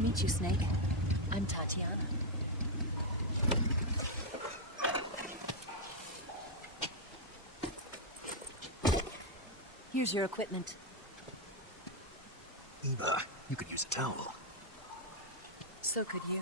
to meet you, Snake. I'm Tatiana. Here's your equipment. Eva, you could use a towel. So could you.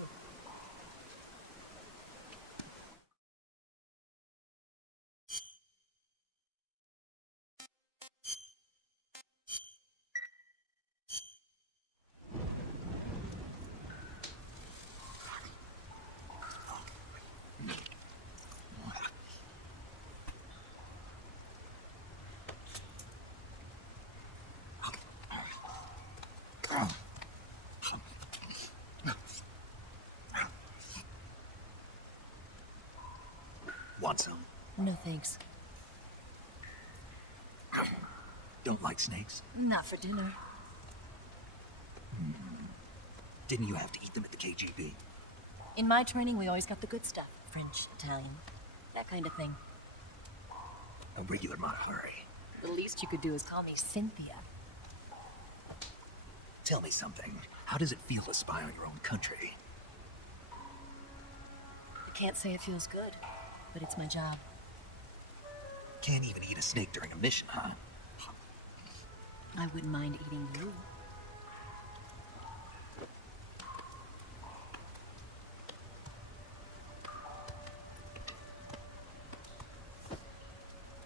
Want some? No thanks. Don't like snakes? Not for dinner. Didn't you have to eat them at the KGB? In my training, we always got the good stuff. French, Italian, that kind of thing. A regular Mahari. The least you could do is call me Cynthia. Tell me something. How does it feel to spy on your own country? I can't say it feels good, but it's my job. Can't even eat a snake during a mission, huh? I wouldn't mind eating you.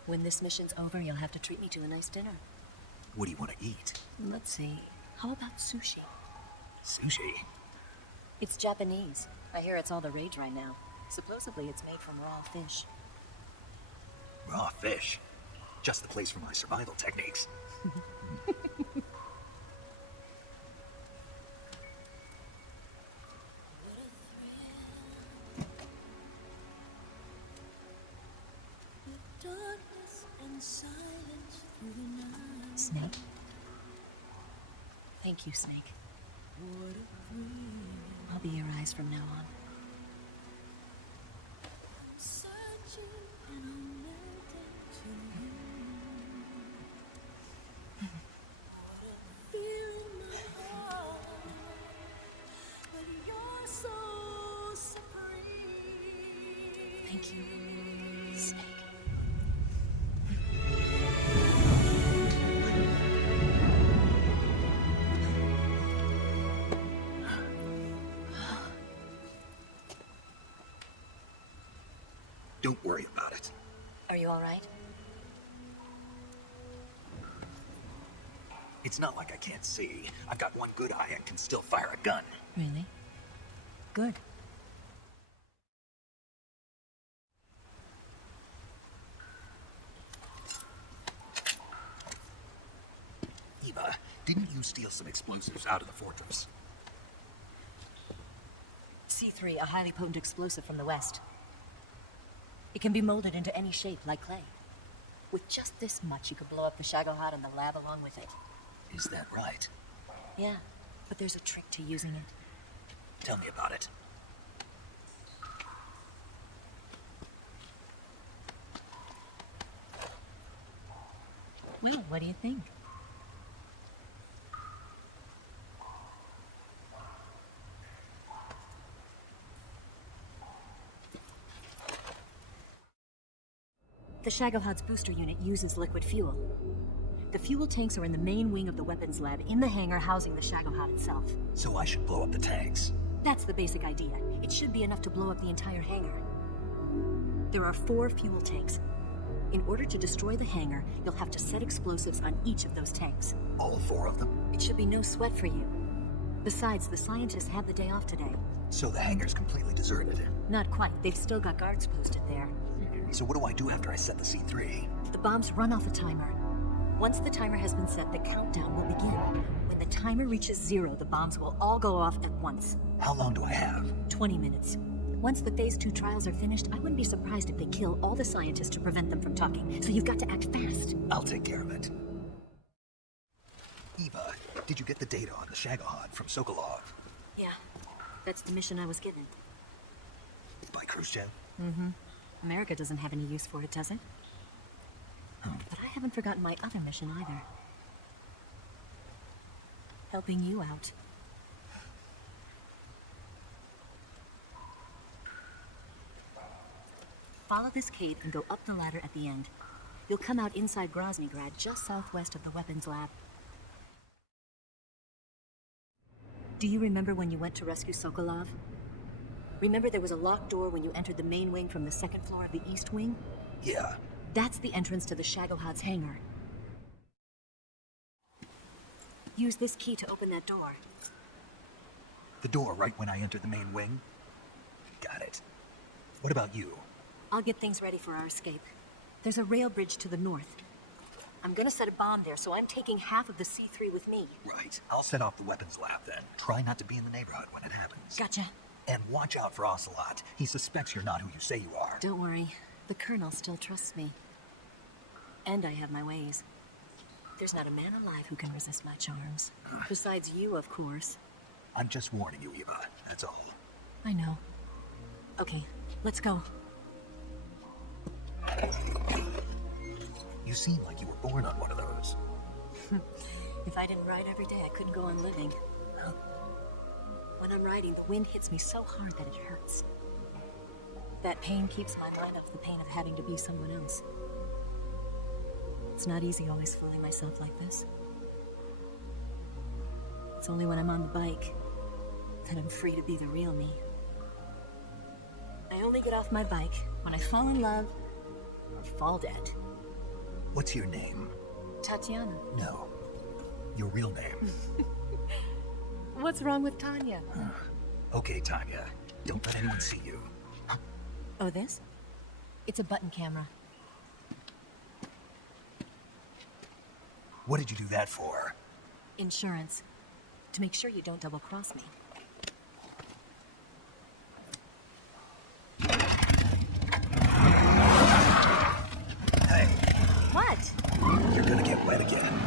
When this mission's over, you'll have to treat me to a nice dinner. What do you want to eat? Let's see. How about sushi? Sushi? It's Japanese. I hear it's all the rage right now. Supposedly it's made from raw fish. Raw fish? Just the place for my survival techniques. Snake? Thank you, Snake. I'll be your eyes from now on. Thank you, Snake. Don't worry about it. Are you all right? It's not like I can't see. I've got one good eye and can still fire a gun. Really? Good. Eva, didn't you steal some explosives out of the fortress? C3, a highly potent explosive from the west. It can be molded into any shape, like clay. With just this much, you could blow up the Shagohod and the lab along with it. Is that right? Yeah, but there's a trick to using it. Tell me about it. Well, what do you think? The Shagohod's booster unit uses liquid fuel. The fuel tanks are in the main wing of the weapons lab in the hangar housing the Shagohod itself. So I should blow up the tanks. That's the basic idea. It should be enough to blow up the entire hangar. There are 4 fuel tanks. In order to destroy the hangar, you'll have to set explosives on each of those tanks. All 4 of them? It should be no sweat for you. Besides, the scientists had the day off today. So the hangar's completely deserted. Not quite. They've still got guards posted there. So what do I do after I set the C3? The bombs run off a timer. Once the timer has been set, the countdown will begin. When the timer reaches 0, the bombs will all go off at once. How long do I have? 20 minutes. Once the Phase 2 trials are finished, I wouldn't be surprised if they kill all the scientists to prevent them from talking. So you've got to act fast. I'll take care of it. Eva, did you get the data on the Shagohod from Sokolov? Yeah, that's the mission I was given. By Khrushchev? Mm-hmm. America doesn't have any use for it, does it? But I haven't forgotten my other mission either. Helping you out. follow this cave and go up the ladder at the end. You'll come out inside Groznygrad, just southwest of the weapons lab. Do you remember when you went to rescue Sokolov? Remember there was a locked door when you entered the main wing from the second floor of the east wing? Yeah. That's the entrance to the Shagohod's hangar. Use this key to open that door. The door right when I enter the main wing? Got it. What about you? I'll get things ready for our escape. There's a rail bridge to the north. I'm gonna set a bomb there, so I'm taking half of the C3 with me. Right. I'll set off the weapons lab then. Try not to be in the neighborhood when it happens. Gotcha. And watch out for Ocelot. He suspects you're not who you say you are. Don't worry. The Colonel still trusts me. And I have my ways. There's not a man alive who can resist my charms. Besides you, of course. I'm just warning you, Eva. That's all. I know. Okay, let's go. You seem like you were born on one of those. If I didn't ride every day, I couldn't go on living. When I'm riding, the wind hits me so hard that it hurts. That pain keeps my mind off the pain of having to be someone else. It's not easy always fooling myself like this. It's only when I'm on the bike that I'm free to be the real me. I only get off my bike when I fall in love or fall dead. What's your name? Tatiana. No. Your real name. What's wrong with Tanya? Okay, Tanya. Don't let anyone see you. Oh, this? It's a button camera. What did you do that for? Insurance. To make sure you don't double-cross me. Hey. What? You're gonna get wet again.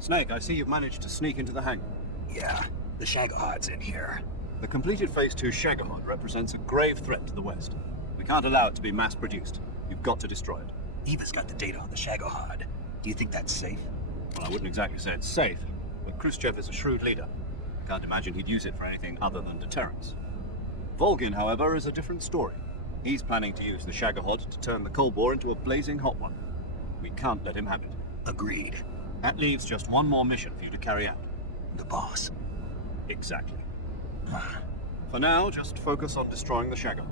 Snake, I see you've managed to sneak into the hangar. Yeah, the Shagohod's in here. The completed Phase 2 Shagohod represents a grave threat to the West. We can't allow it to be mass-produced. You've got to destroy it. Eva's got the data on the Shagohod. Do you think that's safe? Well, I wouldn't exactly say it's safe, but Khrushchev is a shrewd leader. I can't imagine he'd use it for anything other than deterrence. Volgin, however, is a different story. He's planning to use the Shagahod to turn the cold war into a blazing hot one. We can't let him have it. Agreed. That leaves just one more mission for you to carry out. The boss. Exactly. For now, just focus on destroying the Shagahod.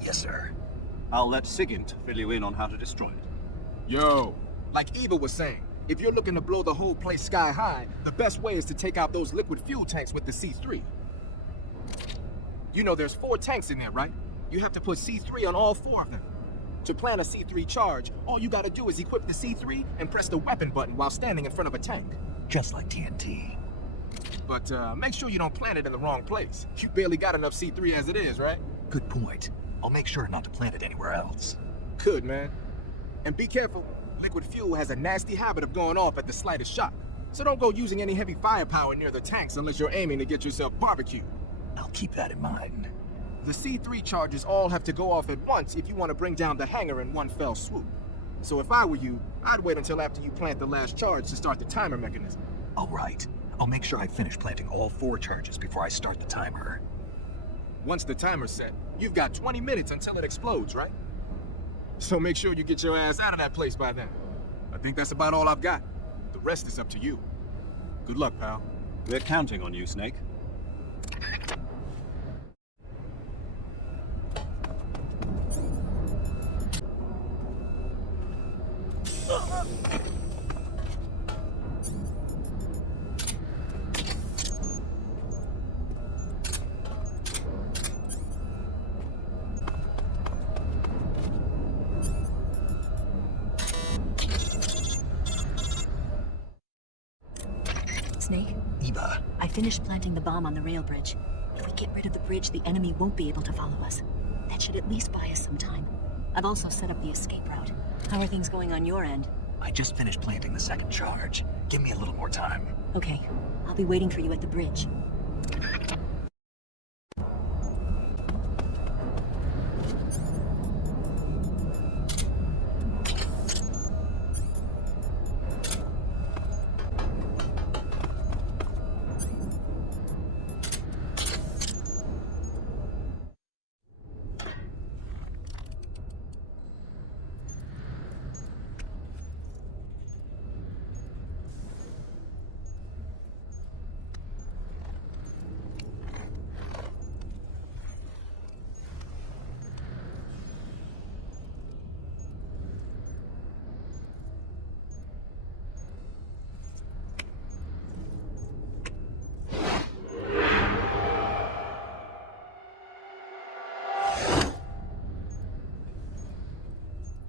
Yes, sir. I'll let Sigint fill you in on how to destroy it. Yo, like Eva was saying, if you're looking to blow the whole place sky high, the best way is to take out those liquid fuel tanks with the C3. You know there's 4 tanks in there, right? You have to put C3 on all 4 of them. To plan a C3 charge, all you gotta do is equip the C3 and press the weapon button while standing in front of a tank. Just like TNT. But make sure you don't plant it in the wrong place. You barely got enough C3 as it is, right? Good point. I'll make sure not to plant it anywhere else. Good, man. And be careful. Liquid fuel has a nasty habit of going off at the slightest shock. So don't go using any heavy firepower near the tanks unless you're aiming to get yourself barbecued. I'll keep that in mind. The C3 charges all have to go off at once if you want to bring down the hangar in one fell swoop. So if I were you, I'd wait until after you plant the last charge to start the timer mechanism. All right. I'll make sure I finish planting all 4 charges before I start the timer. Once the timer's set, you've got 20 minutes until it explodes, right? So make sure you get your ass out of that place by then. I think that's about all I've got. The rest is up to you. Good luck, pal. We're counting on you, Snake. Snake, Eva. I finished planting the bomb on the rail bridge. If we get rid of the bridge, the enemy won't be able to follow us. That should at least buy us some time. I've also set up the escape route. How are things going on your end? I just finished planting the 2nd charge. Give me a little more time. Okay, I'll be waiting for you at the bridge.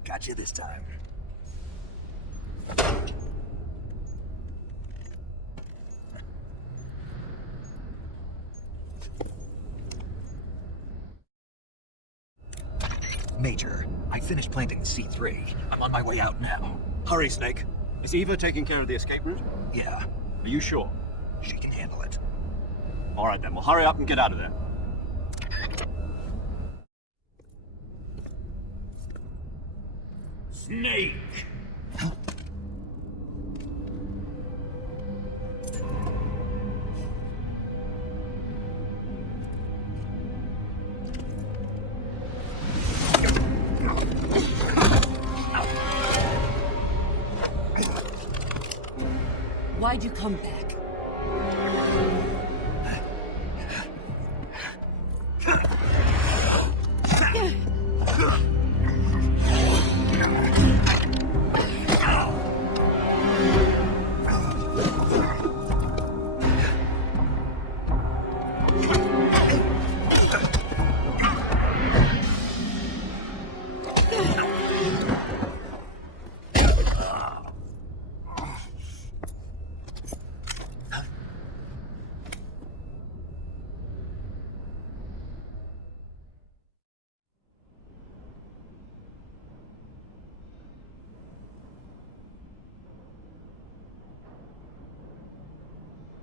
Got you this time. Major, I finished planting the C3. I'm on my way out now. Hurry, Snake. Is Eva taking care of the escape route? Yeah, Are you sure? she can handle it. All right, then. Well, hurry up and get out of there. Snake! Why'd you come back?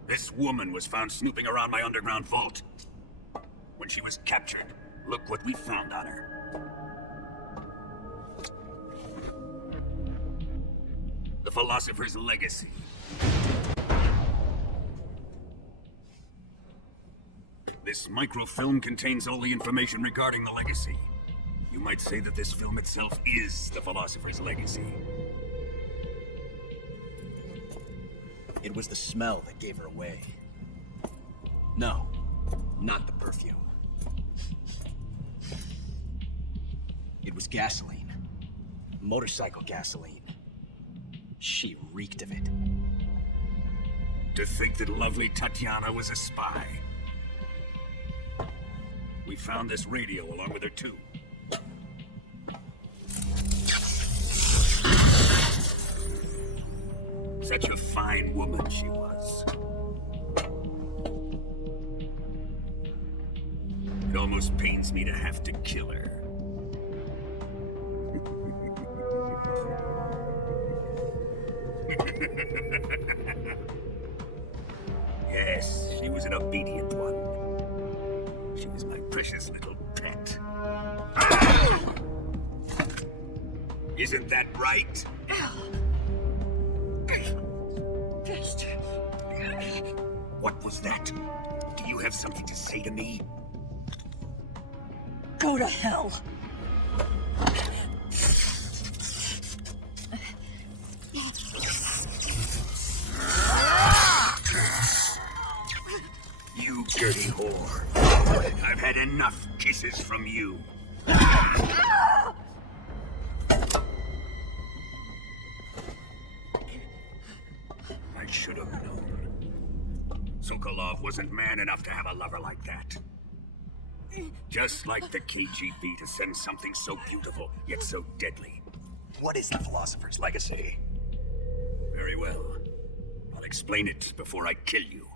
This woman was found snooping around my underground vault. When she was captured, look what we found on her. The philosopher's legacy. This microfilm contains all the information regarding the legacy. might say that this film itself is the philosopher's legacy. It was the smell that gave her away. No, not the perfume. It was gasoline. Motorcycle gasoline. She reeked of it. To think that lovely Tatiana was a spy. We found this radio along with her too. Such a fine woman she was. It almost pains me to have to kill her. Yes, she was an obedient one. She was my precious little pet. Isn't that right? What was that? Do you have something to say to me? Go to hell. You dirty whore. I've had enough kisses from you. I should have known. Sokolov wasn't man enough to have a lover like that. Just like the KGB to send something so beautiful, yet so deadly. What is the philosopher's legacy? Very well. I'll explain it before I kill you.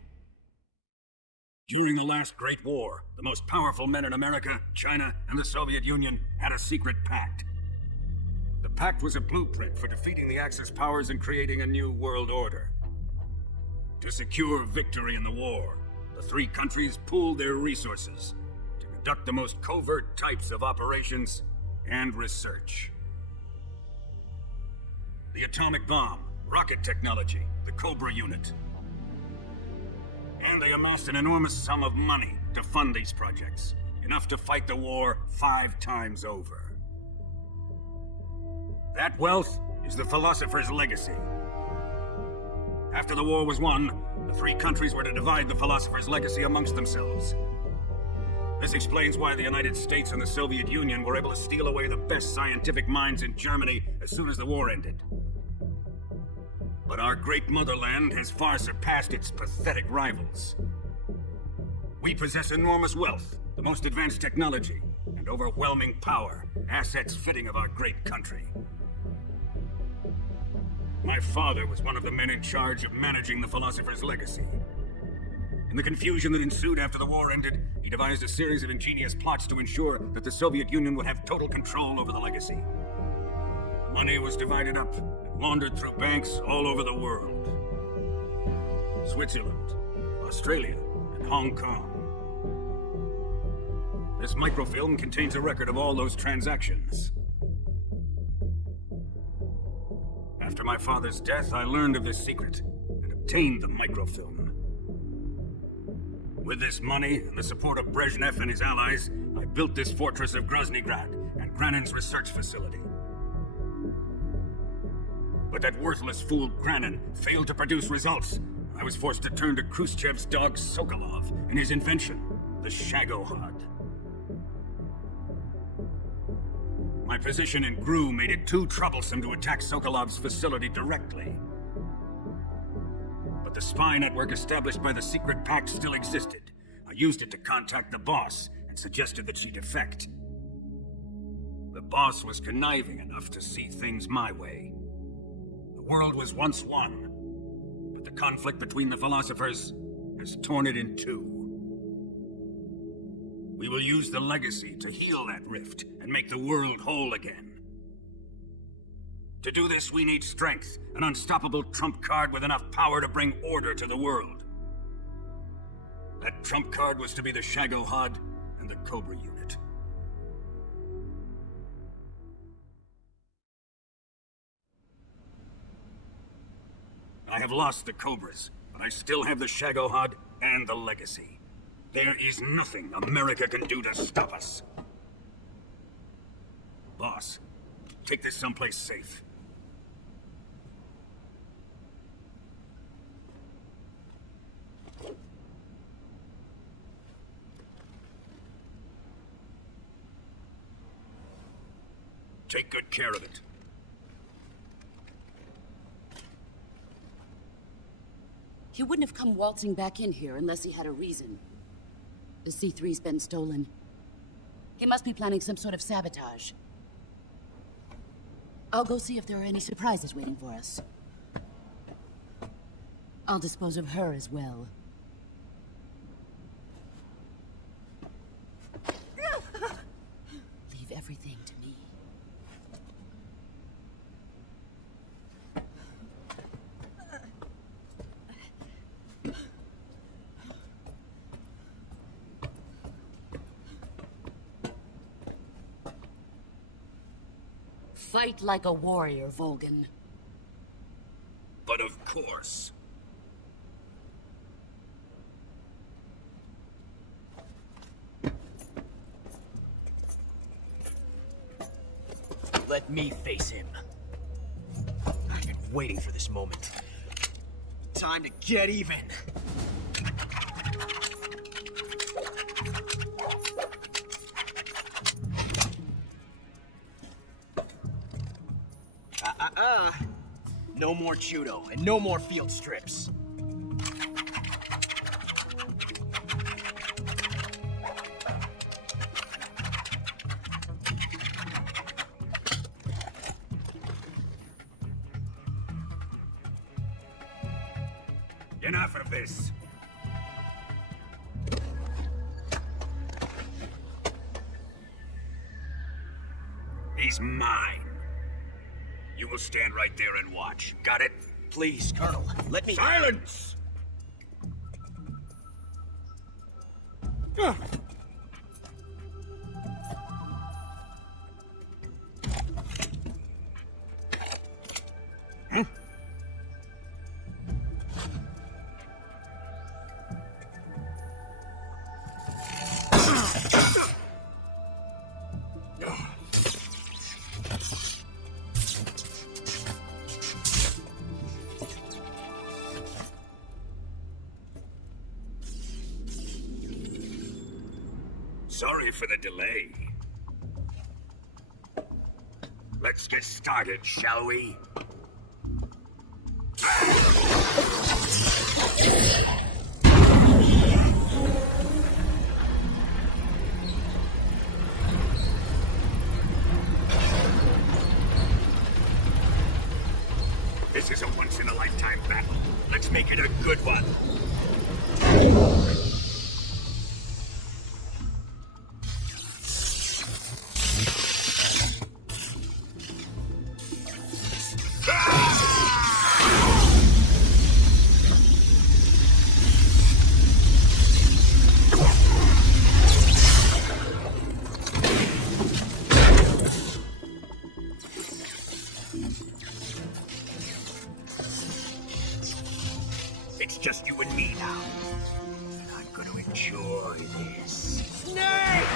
During the last Great War, the most powerful men in America, China, and the Soviet Union had a secret pact. The pact was a blueprint for defeating the Axis powers and creating a new world order. To secure victory in the war, the three countries pooled their resources to conduct the most covert types of operations and research. The atomic bomb, rocket technology, the Cobra unit. And they amassed an enormous sum of money to fund these projects, enough to fight the war 5 times over. That wealth is the philosopher's legacy. After the war was won, the three countries were to divide the philosopher's legacy amongst themselves. This explains why the United States and the Soviet Union were able to steal away the best scientific minds in Germany as soon as the war ended. But our great motherland has far surpassed its pathetic rivals. We possess enormous wealth, the most advanced technology, and overwhelming power, assets fitting of our great country. My father was one of the men in charge of managing the philosopher's legacy. In the confusion that ensued after the war ended, he devised a series of ingenious plots to ensure that the Soviet Union would have total control over the legacy. Money was divided up and laundered through banks all over the world. Switzerland, Australia, and Hong Kong. This microfilm contains a record of all those transactions. After my father's death, I learned of this secret and obtained the microfilm. With this money and the support of Brezhnev and his allies, I built this fortress of Groznygrad and Granin's research facility. But that worthless fool Granin failed to produce results. I was forced to turn to Khrushchev's dog Sokolov and his invention, the Shagohod. My position in GRU made it too troublesome to attack Sokolov's facility directly. But the spy network established by the secret pact still existed. I used it to contact the boss and suggested that she defect. The boss was conniving enough to see things my way. The world was once one, but the conflict between the philosophers has torn it in two. We will use the legacy to heal that rift and make the world whole again. To do this, we need strength, an unstoppable trump card with enough power to bring order to the world. That trump card was to be the Shagohod and the Cobra unit. I have lost the Cobras, but I still have the Shagohod and the legacy. There is nothing America can do to stop us. Boss, take this someplace safe. Take good care of it. He wouldn't have come waltzing back in here unless he had a reason. The C3's been stolen. He must be planning some sort of sabotage. I'll go see if there are any surprises waiting for us. I'll dispose of her as well. Leave everything to me. Fight like a warrior, Volgan. But of course. Let me face him. I've been waiting for this moment. Time to get even. No more judo, and no more field strips. Enough of this. He's mine. You will stand right there and watch. Got it? Please, Colonel, let me— Silence! Sorry for the delay. Let's get started, shall we? This is a once-in-a-lifetime battle. Let's make it a good one. It's just you and me now. And I'm gonna enjoy this. Snake!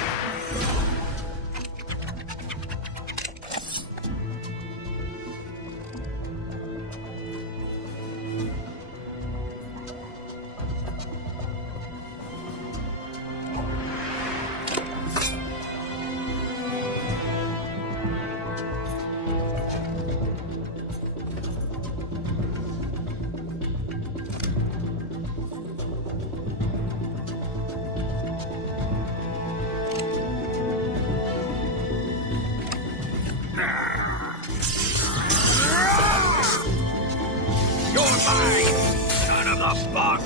You're mine, son of a buck!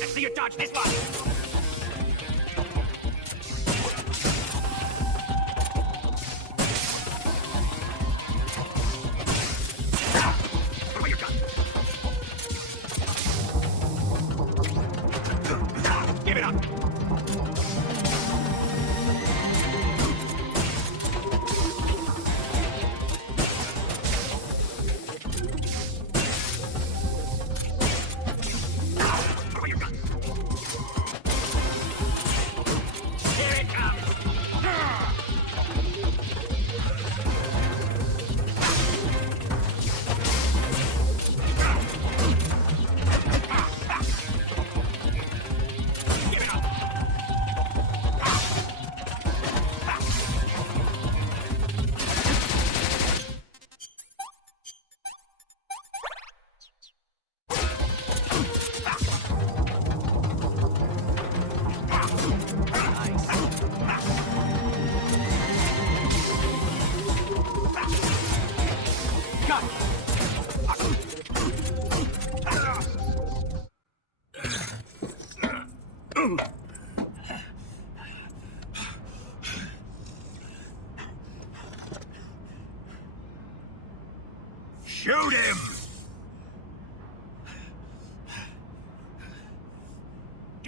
Let's see you dodge this one! Give it up!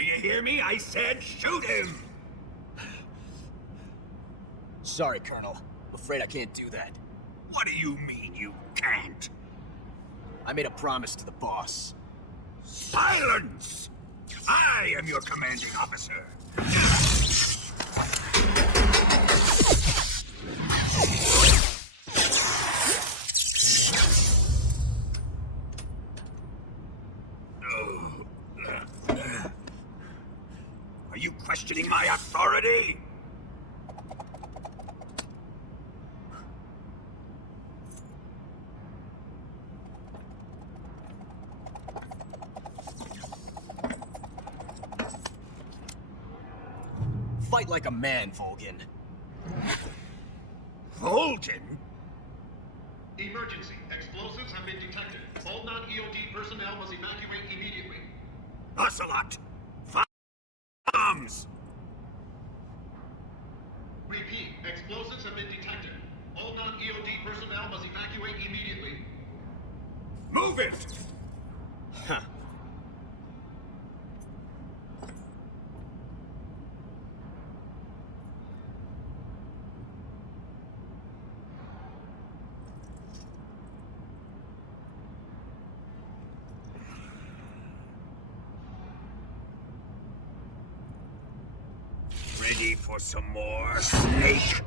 Do you hear me? I said shoot him! Sorry, Colonel. I'm afraid I can't do that. What do you mean you can't? I made a promise to the boss. Silence! I am your commanding officer. Are you questioning my authority? Fight like a man, Volgin. Volgin? Emergency. Explosives have been detected. All non-EOD personnel must evacuate immediately. Ocelot! Bombs! Repeat. Explosives have been detected. All non-EOD personnel must evacuate immediately. Move it! Huh. Ready for some more, snake?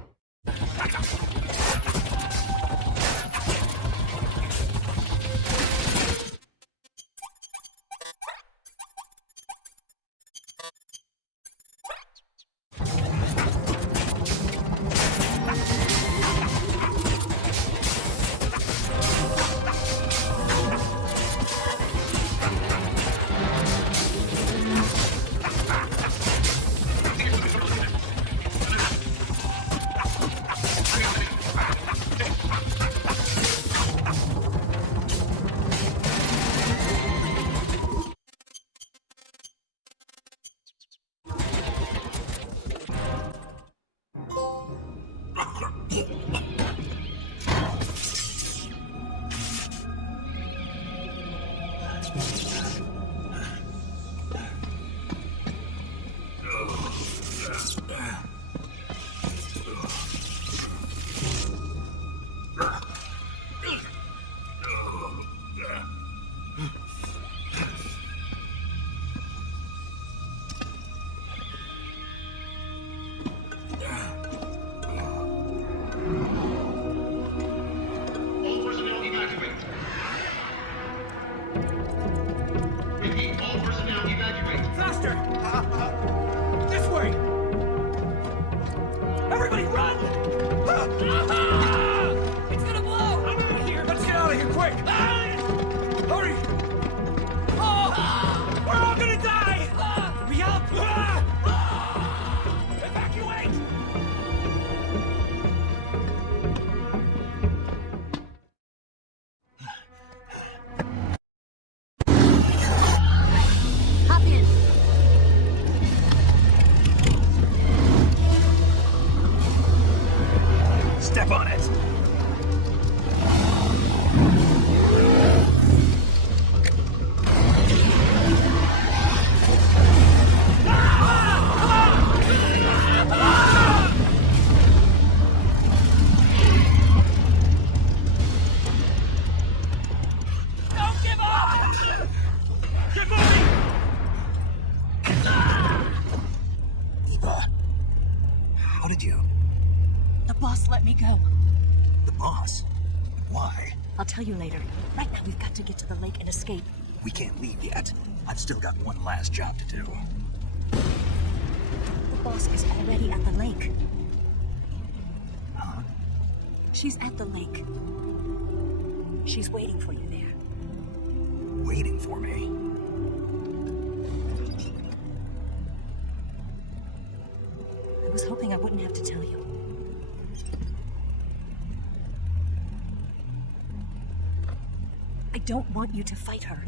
All personnel evacuate. Repeat. All personnel evacuate. Faster! This way! Everybody run! It's gonna blow! I'm out of here! Let's get out of here quick! Hurry! We're all gonna die! Hurry up! Evacuate! Hop in. Step on it! Don't give up! Get moving! Eva, how did you? The boss let me go. The boss? Why? I'll tell you later. Right now, we've got to get to the lake and escape. We can't leave yet. I've still got one last job to do. The boss is already at the lake. Huh? She's at the lake. She's waiting for you there. Waiting for me? I was hoping I wouldn't have to tell you. I don't want you to fight her.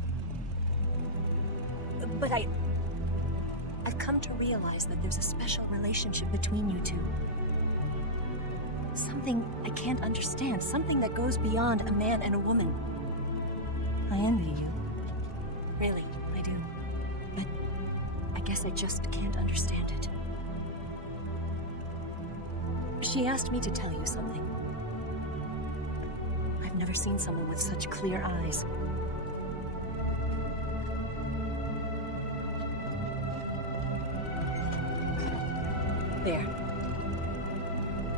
But I've come to realize that there's a special relationship between you two. Something I can't understand, something that goes beyond a man and a woman. I envy you. Really, I do. But I guess I just can't understand it. She asked me to tell you something. I've never seen someone with such clear eyes. There.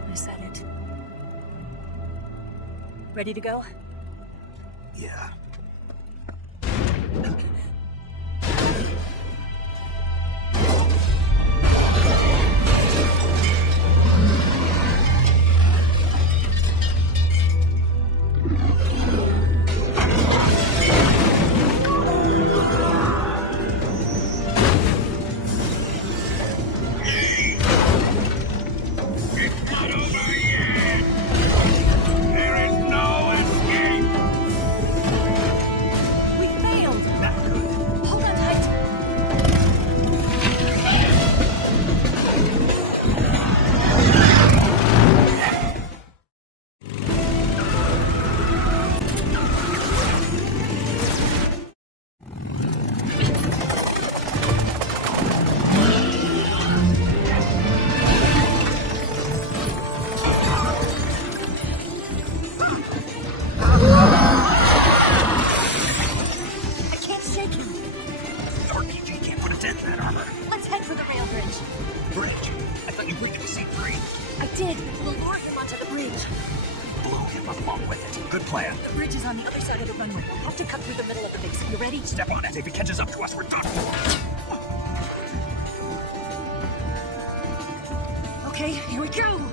I said it. Ready to go? Yeah. Okay, here we go!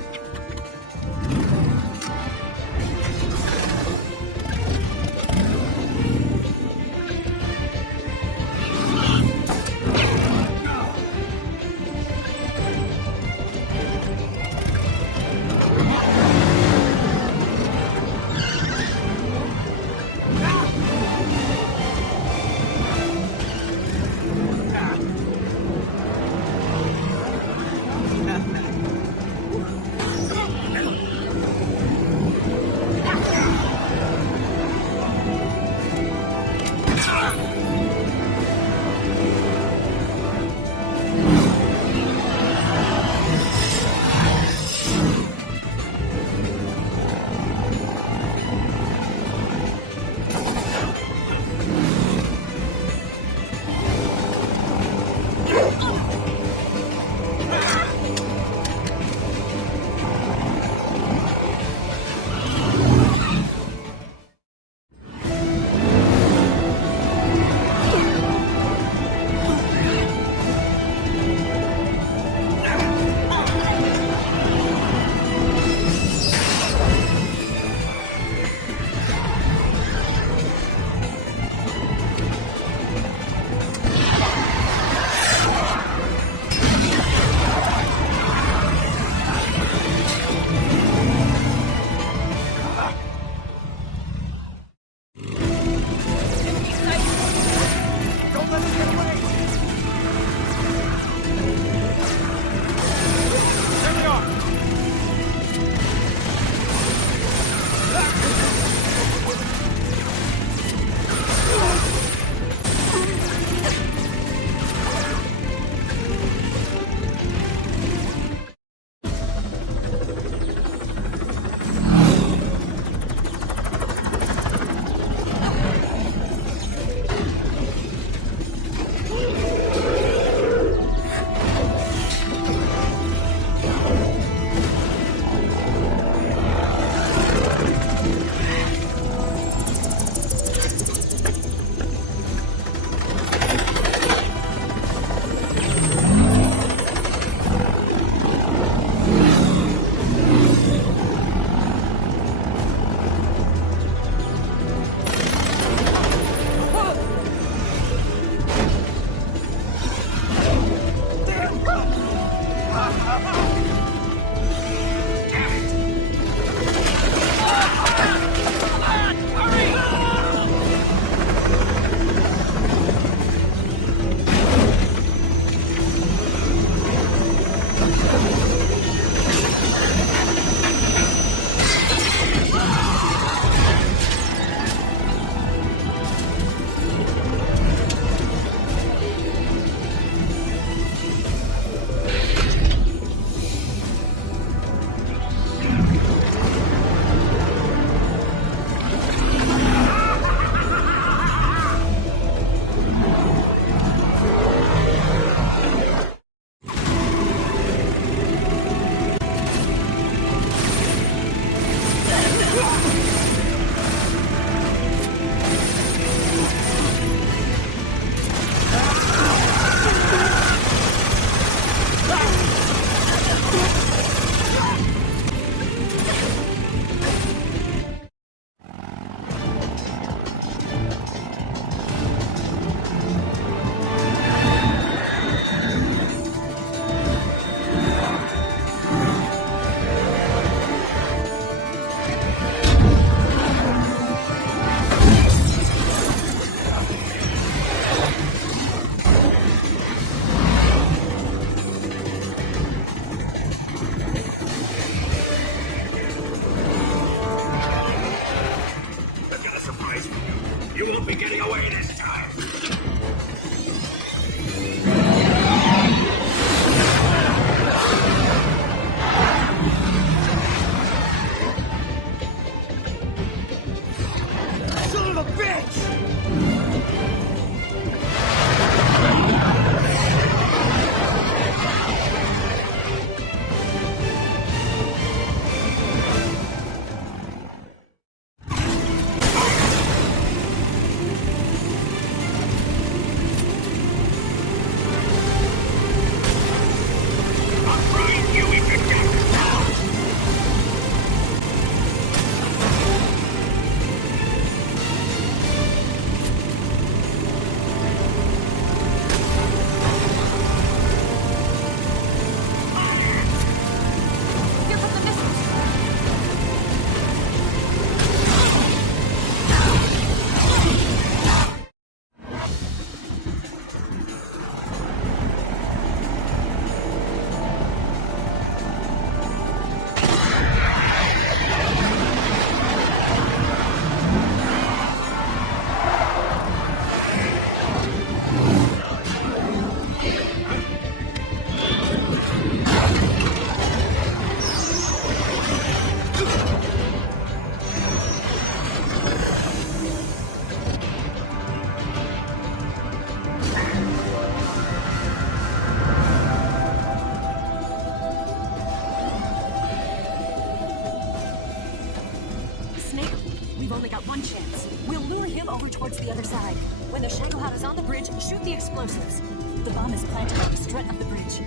over towards the other side. When the Shadow is on the bridge, shoot the explosives. The bomb is planted on the strut of the bridge.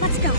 Let's go.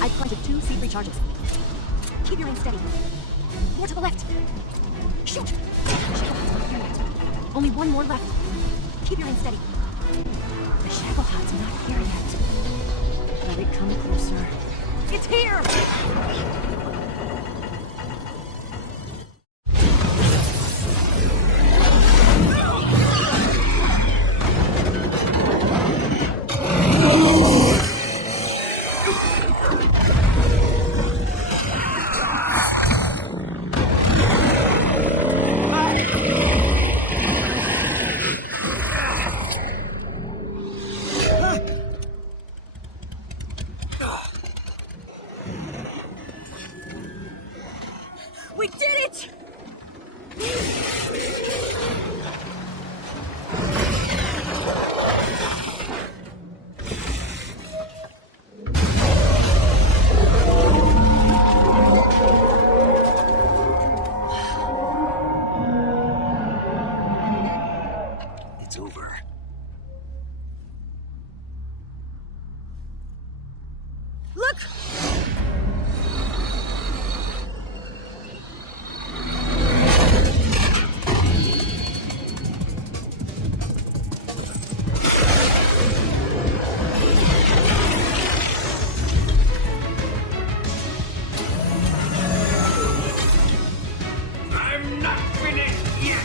I planted 2 C3 charges. Keep your aim steady. More to the left. Shoot! Only one more left. Keep your aim steady. The Shadow's not here yet. Let it come closer. It's here! We did it! It's over. Look! I'm not finished yet!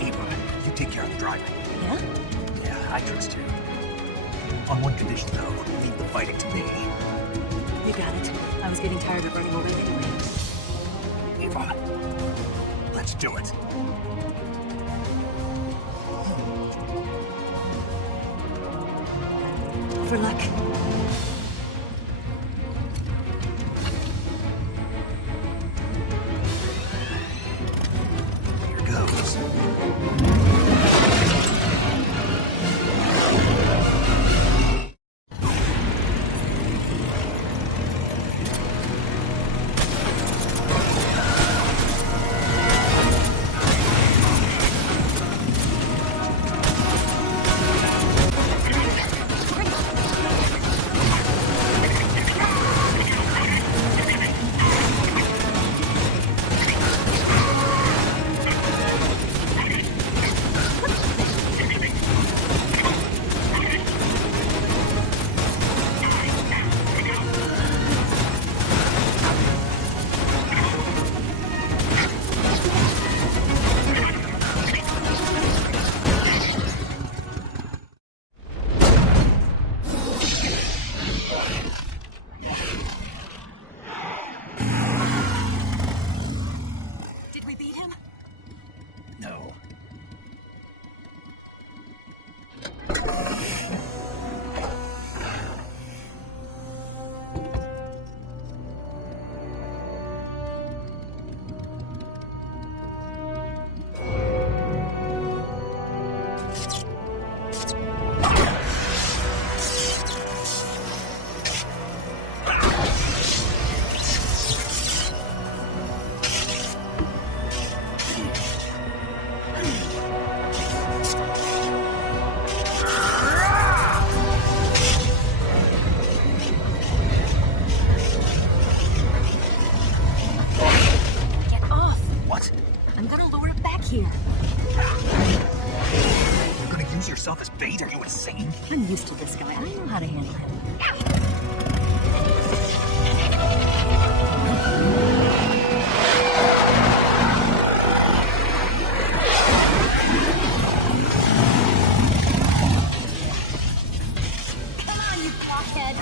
Eva, you take care of the driving. Yeah? Yeah, I trust you. On one condition, though, leave the fighting to me. You got it. I was getting tired of running over anyway. Eva, let's do it. For luck. Here goes. Pete, are you insane? I'm used to this guy. I know how to handle him. Come on, you blockhead!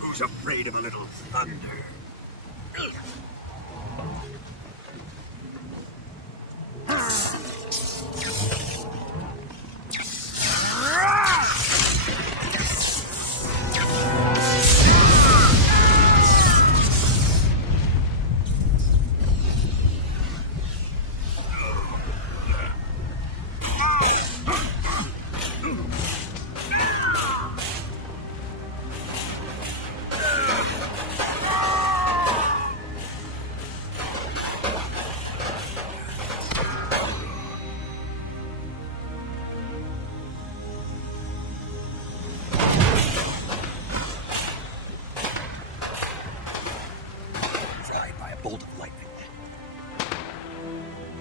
Who's afraid of a little thunder? Fried by a bolt of lightning.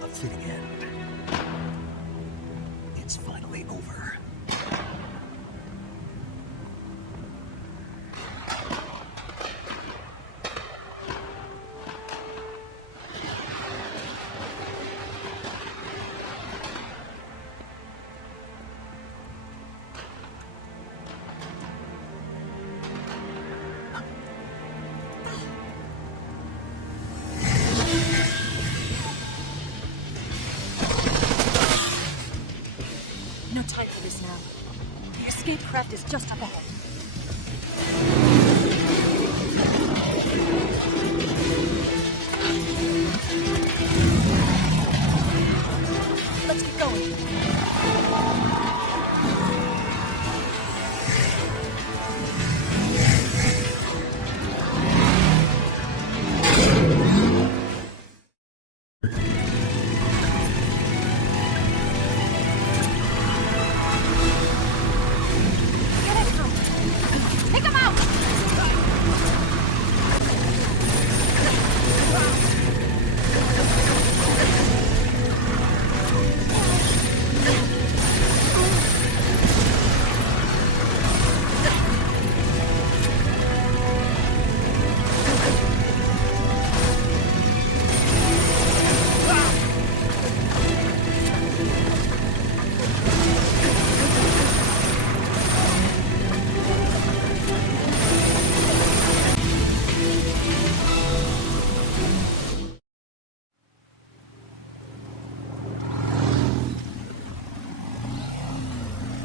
A fitting end. It's finally over. No time for this now. The escape craft is just up ahead. Let's get going. Take him out!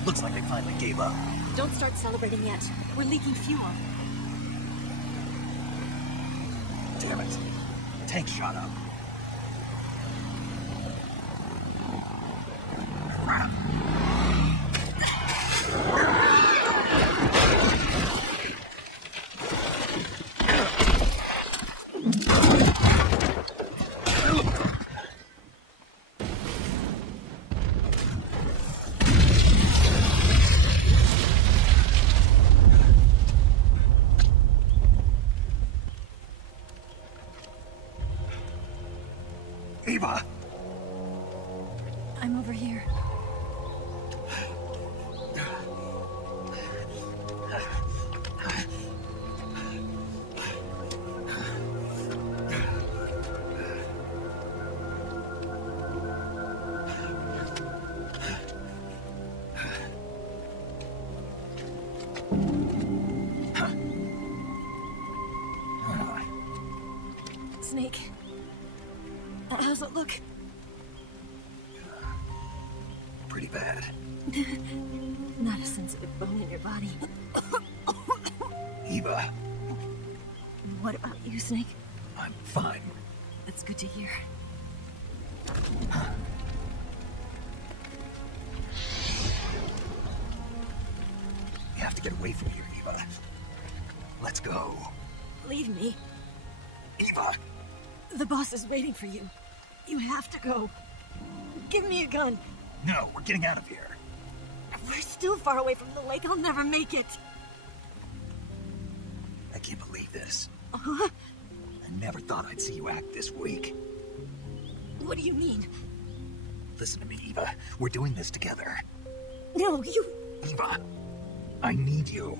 Looks like they finally gave up. Don't start celebrating yet. We're leaking fuel. Damn it. Tank shot up. Crap. Snake. How's it look? Pretty bad. Not a sensitive bone in your body. Eva, What about you, Snake? I'm fine. That's good to hear. We have to get away from here, Eva. Let's go. Leave me. Eva! The boss is waiting for you. You have to go. Give me a gun. No, we're getting out of here. We're still far away from the lake. I'll never make it. I can't believe this. Uh-huh. I never thought I'd see you act this weak. What do you mean? Listen to me, Eva. We're doing this together. No, you... Eva, I need you.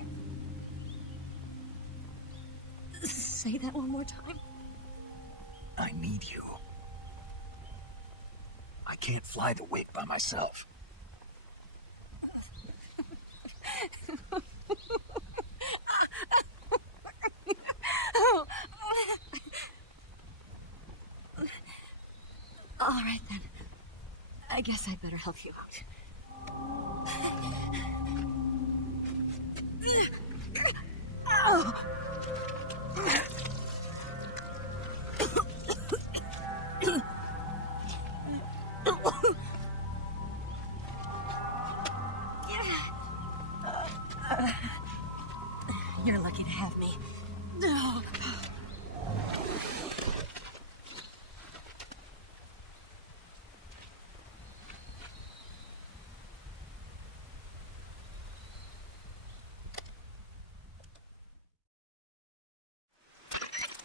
Say that one more time. I need you. I can't fly the wig by myself. All right, then. I guess I'd better help you out. You're lucky to have me.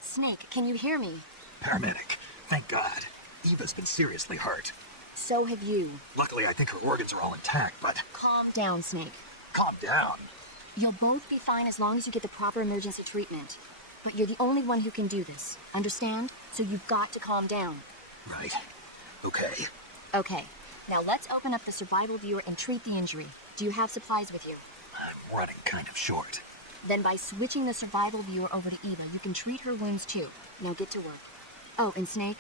Snake, can you hear me? Paramedic, thank God. Eva's been seriously hurt. So have you. Luckily, I think her organs are all intact, but... Calm down, Snake. Calm down. You'll both be fine as long as you get the proper emergency treatment. But you're the only one who can do this. Understand? So you've got to calm down. Right. Okay. Okay. Now let's open up the survival viewer and treat the injury. Do you have supplies with you? I'm running kind of short. Then by switching the survival viewer over to Eva, you can treat her wounds too. Now get to work. Oh, and Snake,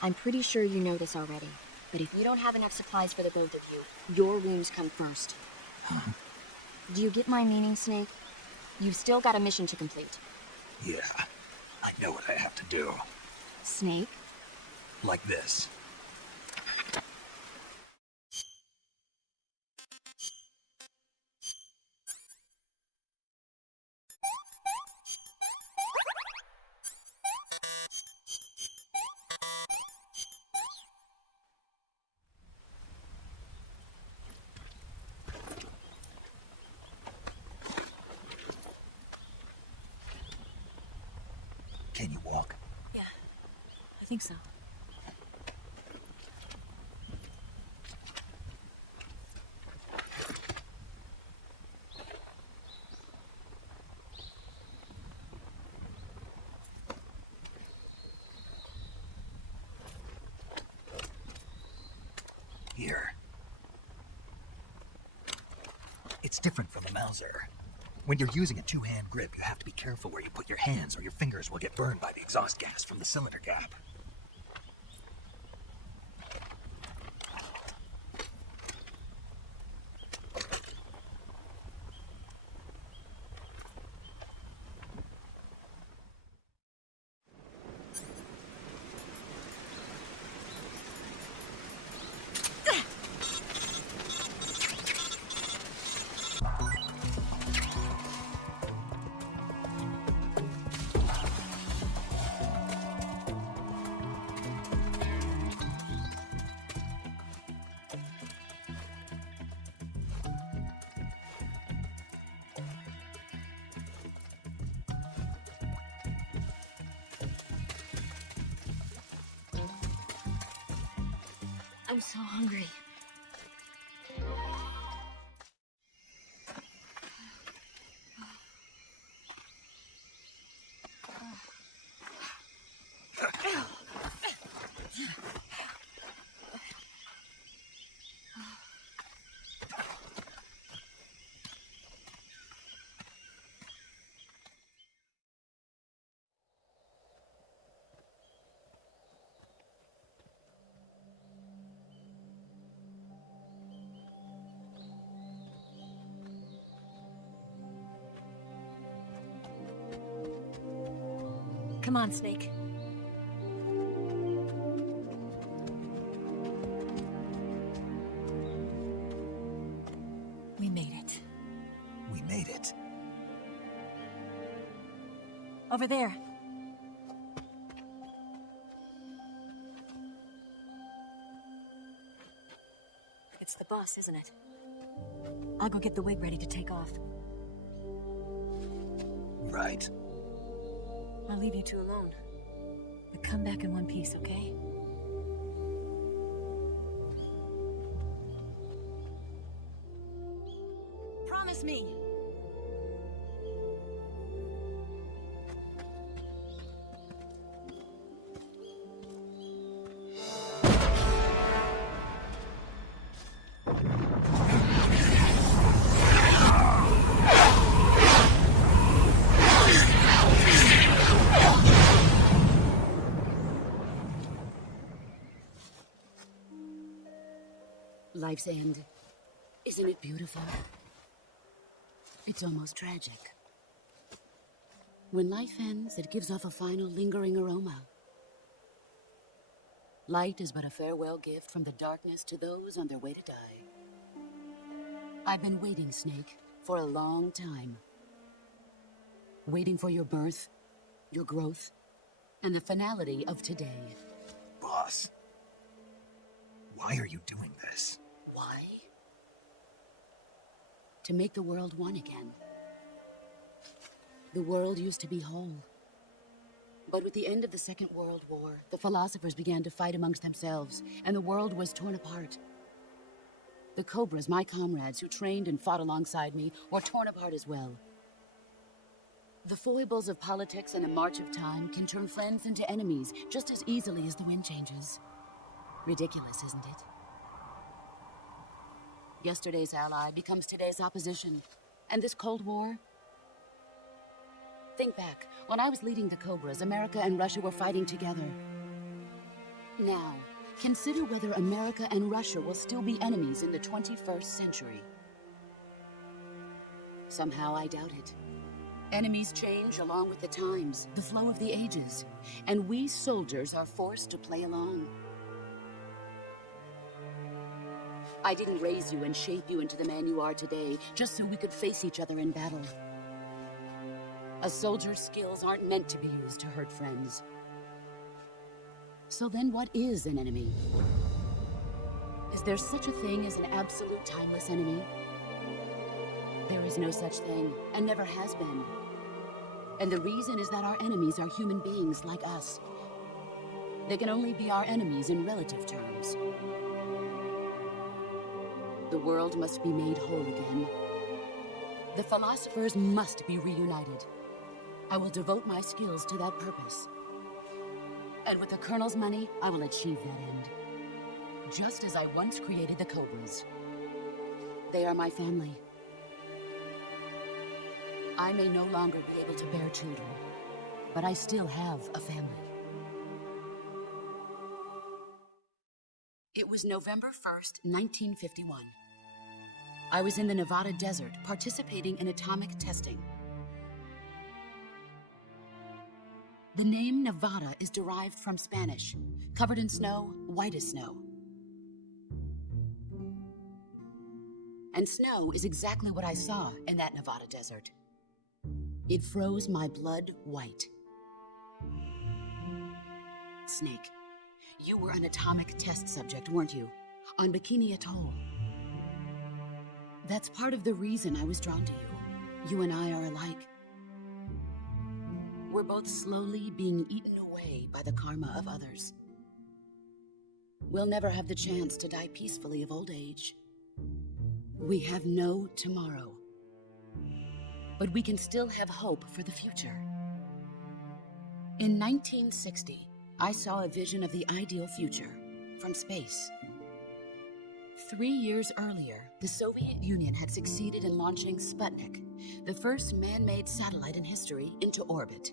I'm pretty sure you know this already. But if you don't have enough supplies for the both of you, your wounds come first. Huh? Do you get my meaning, Snake? You've still got a mission to complete. Yeah, I know what I have to do. Snake? Like this. Can you walk? Yeah, I think so. Here. It's different from the Mauser. When you're using a two-hand grip, you have to be careful where you put your hands or your fingers will get burned by the exhaust gas from the cylinder gap. I'm so hungry. Come on, Snake. We made it. We made it. Over there. It's the bus, isn't it? I'll go get the wig ready to take off. Right. I'll leave you two alone. But come back in one piece, okay? Promise me! Life's end. Isn't it beautiful? It's almost tragic. When life ends, it gives off a final lingering aroma. Light is but a farewell gift from the darkness to those on their way to die. I've been waiting, Snake, for a long time. Waiting for your birth, your growth, and the finality of today. Boss. Why are you doing this? Why? To make the world one again. The world used to be whole. But with the end of the Second World War, the philosophers began to fight amongst themselves, and the world was torn apart. The Cobras, my comrades who trained and fought alongside me, were torn apart as well. The foibles of politics and a march of time can turn friends into enemies just as easily as the wind changes. Ridiculous, isn't it? Yesterday's ally becomes today's opposition. And this Cold War? Think back. When I was leading the Cobras, America and Russia were fighting together. Now, consider whether America and Russia will still be enemies in the 21st century. Somehow I doubt it. Enemies change along with the times, the flow of the ages, and we soldiers are forced to play along. I didn't raise you and shape you into the man you are today just so we could face each other in battle. A soldier's skills aren't meant to be used to hurt friends. So then what is an enemy? Is there such a thing as an absolute timeless enemy? There is no such thing, and never has been. And the reason is that our enemies are human beings like us. They can only be our enemies in relative terms. The world must be made whole again. The philosophers must be reunited. I will devote my skills to that purpose. And with the Colonel's money, I will achieve that end. Just as I once created the Cobras. They are my family. I may no longer be able to bear children, but I still have a family. It was November 1st, 1951. I was in the Nevada desert participating in atomic testing. The name Nevada is derived from Spanish, covered in snow, white as snow. And snow is exactly what I saw in that Nevada desert. It froze my blood white. Snake, you were an atomic test subject, weren't you? On Bikini Atoll. That's part of the reason I was drawn to you. You and I are alike. We're both slowly being eaten away by the karma of others. We'll never have the chance to die peacefully of old age. We have no tomorrow. But we can still have hope for the future. In 1960, I saw a vision of the ideal future from space. 3 years earlier, the Soviet Union had succeeded in launching Sputnik, the first man-made satellite in history, into orbit.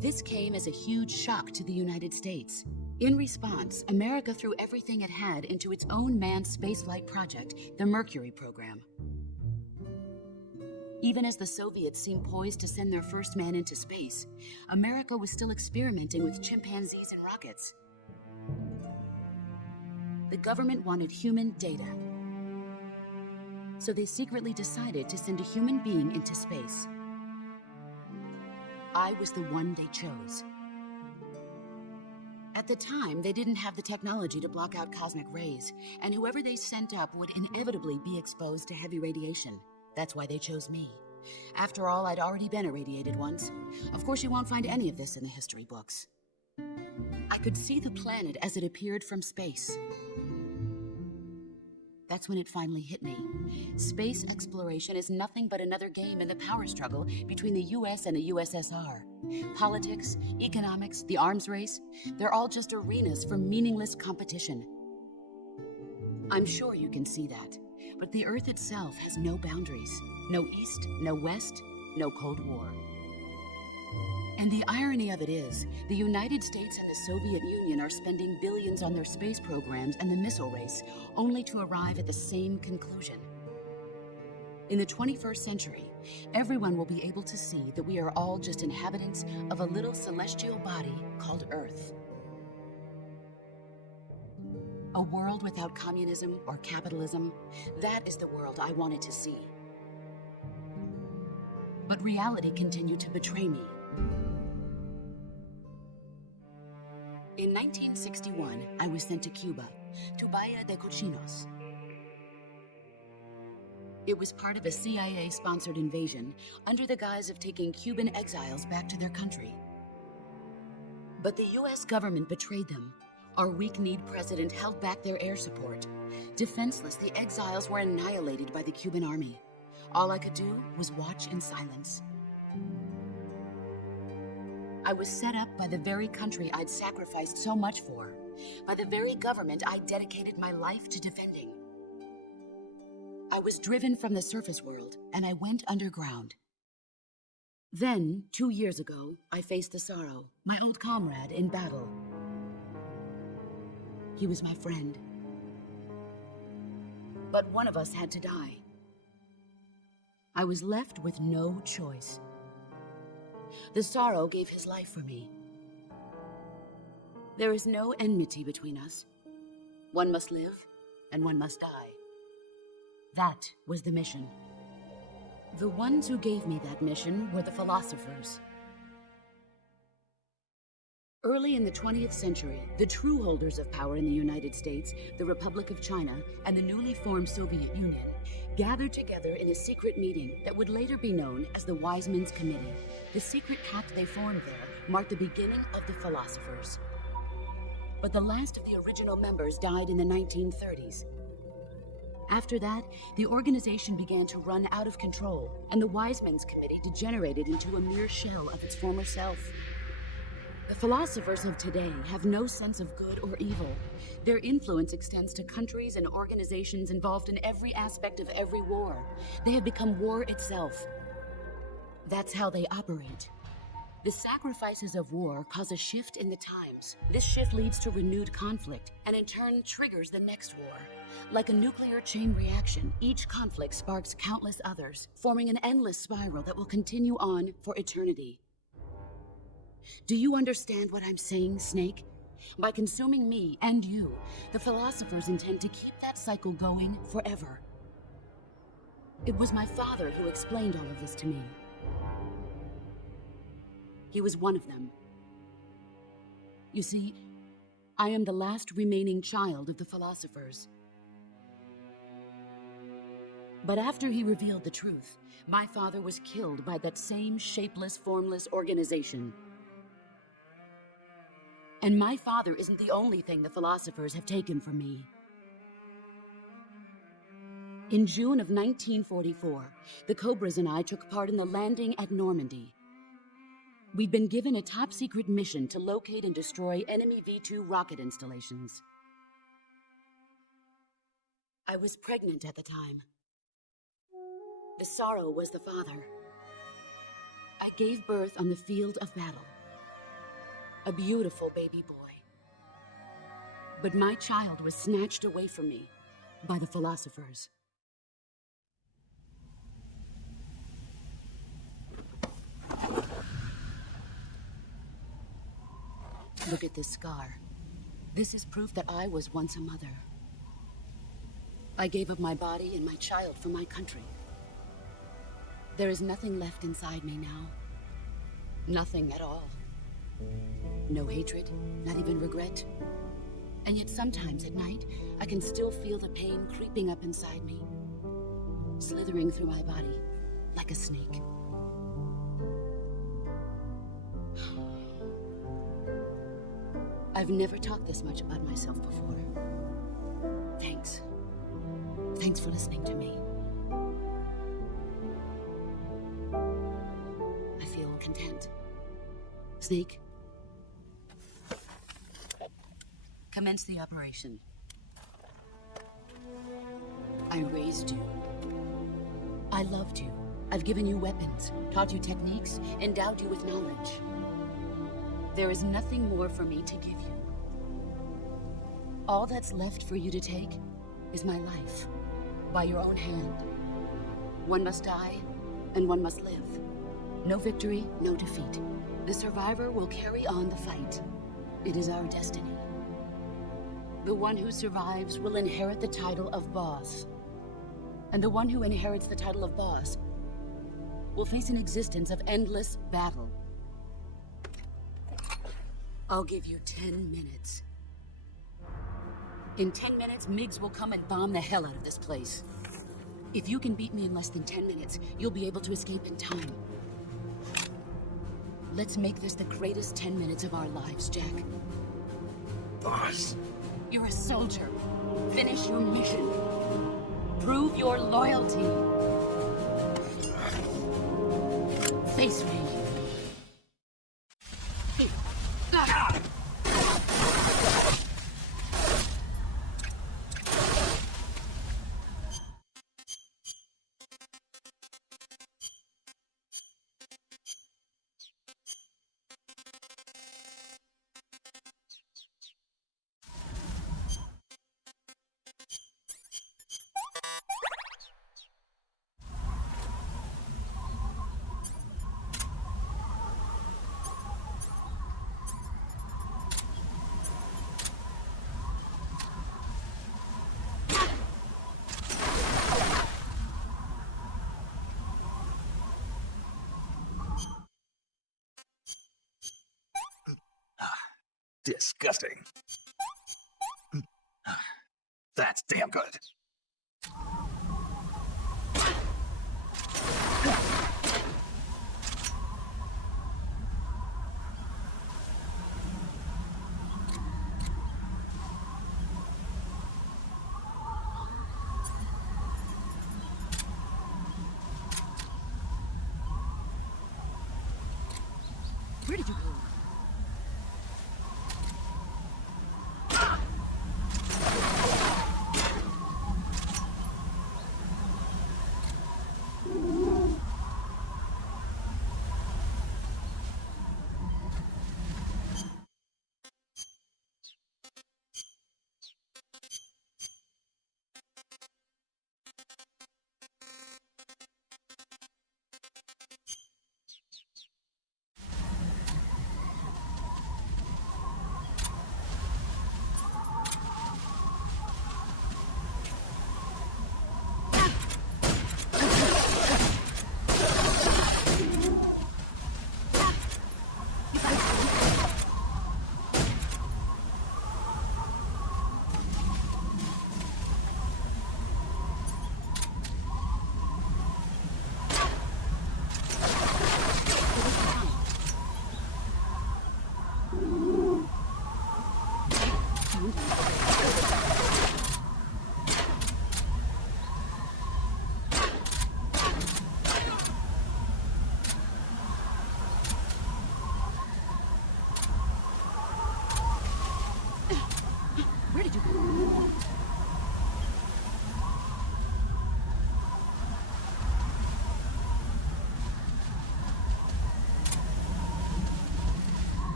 This came as a huge shock to the United States. In response, America threw everything it had into its own manned spaceflight project, the Mercury program. Even as the Soviets seemed poised to send their first man into space, America was still experimenting with chimpanzees and rockets. The government wanted human data, so they secretly decided to send a human being into space. I was the one they chose. At the time, they didn't have the technology to block out cosmic rays, and whoever they sent up would inevitably be exposed to heavy radiation. That's why they chose me. After all, I'd already been irradiated once. Of course, you won't find any of this in the history books. I could see the planet as it appeared from space. That's when it finally hit me. Space exploration is nothing but another game in the power struggle between the US and the USSR. Politics, economics, the arms race, they're all just arenas for meaningless competition. I'm sure you can see that, but the Earth itself has no boundaries. No East, no West, no Cold War. And the irony of it is, the United States and the Soviet Union are spending billions on their space programs and the missile race, only to arrive at the same conclusion. In the 21st century, everyone will be able to see that we are all just inhabitants of a little celestial body called Earth. A world without communism or capitalism, that is the world I wanted to see. But reality continued to betray me. In 1961, I was sent to Cuba, to Bahia de Cochinos. It was part of a CIA-sponsored invasion under the guise of taking Cuban exiles back to their country. But the US government betrayed them. Our weak-kneed president held back their air support. Defenseless, the exiles were annihilated by the Cuban army. All I could do was watch in silence. I was set up by the very country I'd sacrificed so much for, by the very government I dedicated my life to defending. I was driven from the surface world, and I went underground. Then, 2 years ago, I faced the sorrow, my old comrade in battle. He was my friend. But one of us had to die. I was left with no choice. The sorrow gave his life for me. There is no enmity between us. One must live, and one must die. That was the mission. The ones who gave me that mission were the philosophers. Early in the 20th century, the true holders of power in the United States, the Republic of China, and the newly formed Soviet Union gathered together in a secret meeting that would later be known as the Wise Men's Committee. The secret pact they formed there marked the beginning of the philosophers. But the last of the original members died in the 1930s. After that, the organization began to run out of control, and the Wise Men's Committee degenerated into a mere shell of its former self. The philosophers of today have no sense of good or evil. Their influence extends to countries and organizations involved in every aspect of every war. They have become war itself. That's how they operate. The sacrifices of war cause a shift in the times. This shift leads to renewed conflict, and in turn triggers the next war. Like a nuclear chain reaction, each conflict sparks countless others, forming an endless spiral that will continue on for eternity. Do you understand what I'm saying, Snake? By consuming me and you, the philosophers intend to keep that cycle going forever. It was my father who explained all of this to me. He was one of them. You see, I am the last remaining child of the philosophers. But after he revealed the truth, my father was killed by that same shapeless, formless organization. And my father isn't the only thing the philosophers have taken from me. In June of 1944, the Cobras and I took part in the landing at Normandy. We'd been given a top-secret mission to locate and destroy enemy V-2 rocket installations. I was pregnant at the time. The sorrow was the father. I gave birth on the field of battle. A beautiful baby boy. But my child was snatched away from me by the philosophers. Look at this scar. This is proof that I was once a mother. I gave up my body and my child for my country. There is nothing left inside me now. Nothing at all. No hatred, not even regret. And yet sometimes at night, I can still feel the pain creeping up inside me, slithering through my body like a snake. I've never talked this much about myself before. Thanks. Thanks for listening to me. I feel content. Snake, commence the operation. I raised you. I loved you. I've given you weapons, taught you techniques, endowed you with knowledge. There is nothing more for me to give you. All that's left for you to take is my life, by your own hand. One must die, and one must live. No victory, no defeat. The survivor will carry on the fight. It is our destiny. The one who survives will inherit the title of boss. And the one who inherits the title of boss will face an existence of endless battle. I'll give you 10 minutes. In 10 minutes, MiGs will come and bomb the hell out of this place. If you can beat me in less than 10 minutes, you'll be able to escape in time. Let's make this the greatest 10 minutes of our lives, Jack. Boss. You're a soldier. Finish your mission. Prove your loyalty. Face me. Disgusting. That's damn good. Where did you go?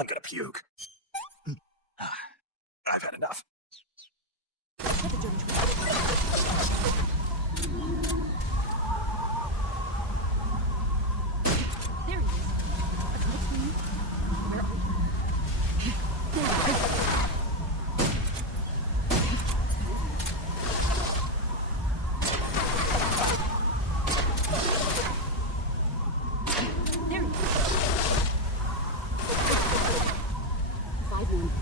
I'm gonna puke. I've had enough. There he is. Where are you? There he is. 5 minutes.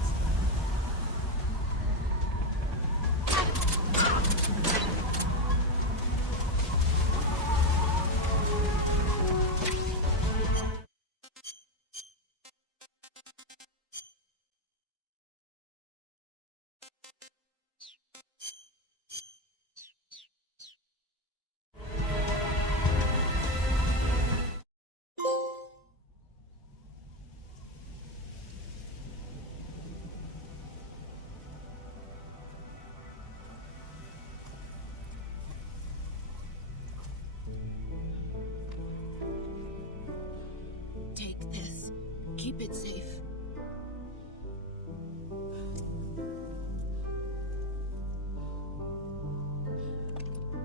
Take this. Keep it safe.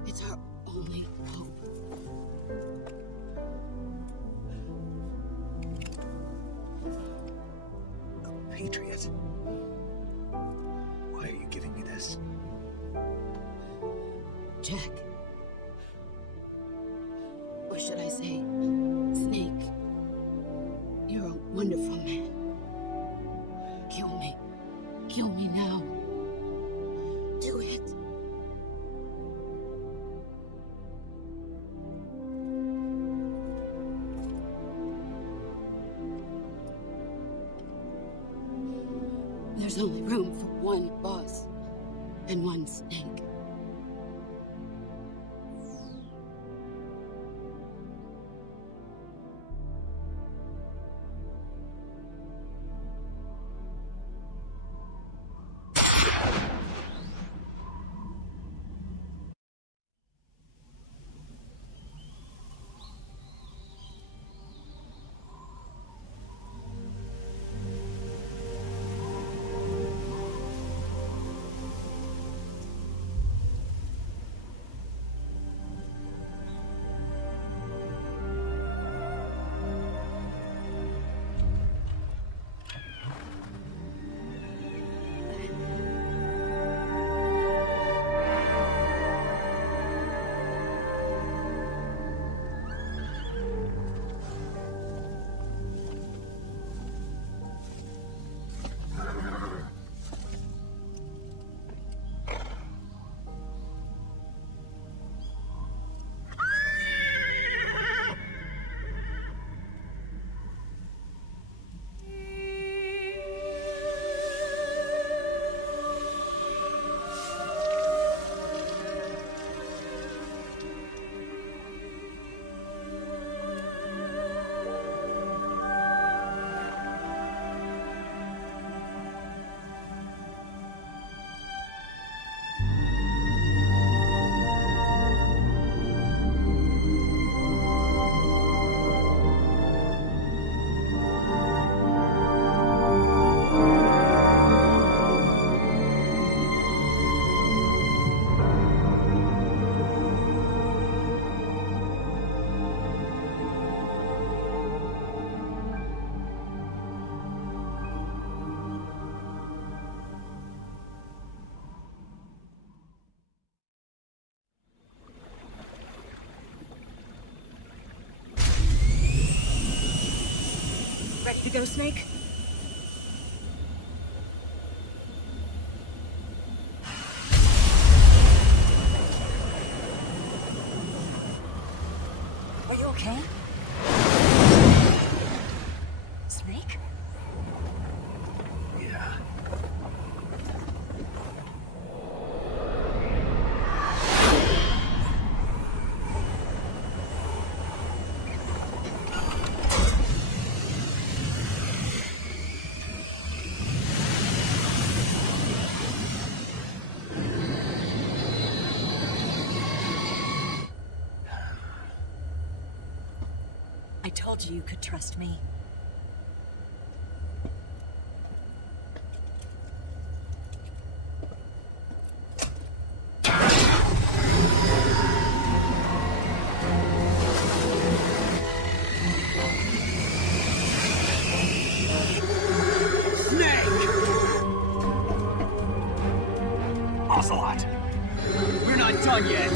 It's our only hope. Patriot. Why are you giving me this? Jack. Or should I say, Snake. You're a wonderful man. Kill me. Kill me now. Do it. There's only room for one boss and one snake. Ready to go, Snake? Are you okay? Snake? Yeah. I told you you could trust me. Ocelot. We're not done yet.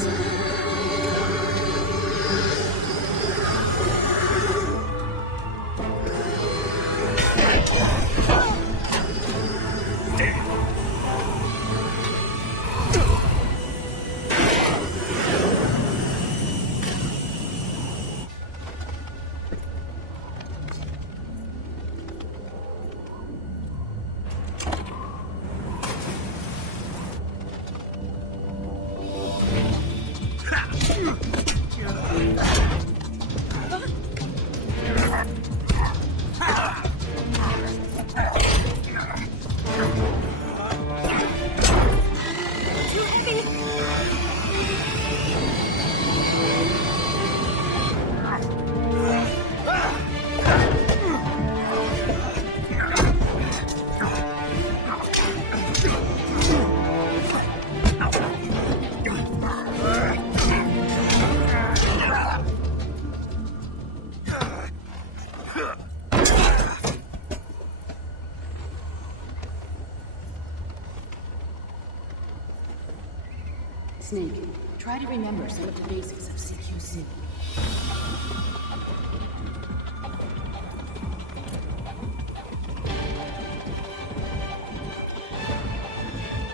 Snake, try to remember some of the basics of CQC.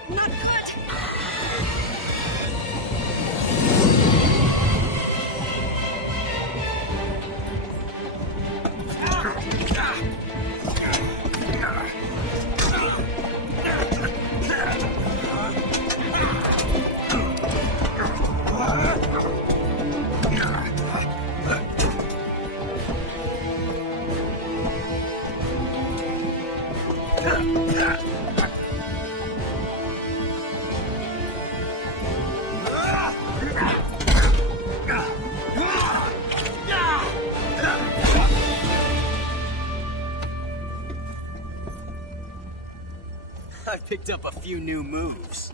Not cut! I picked up a few new moves.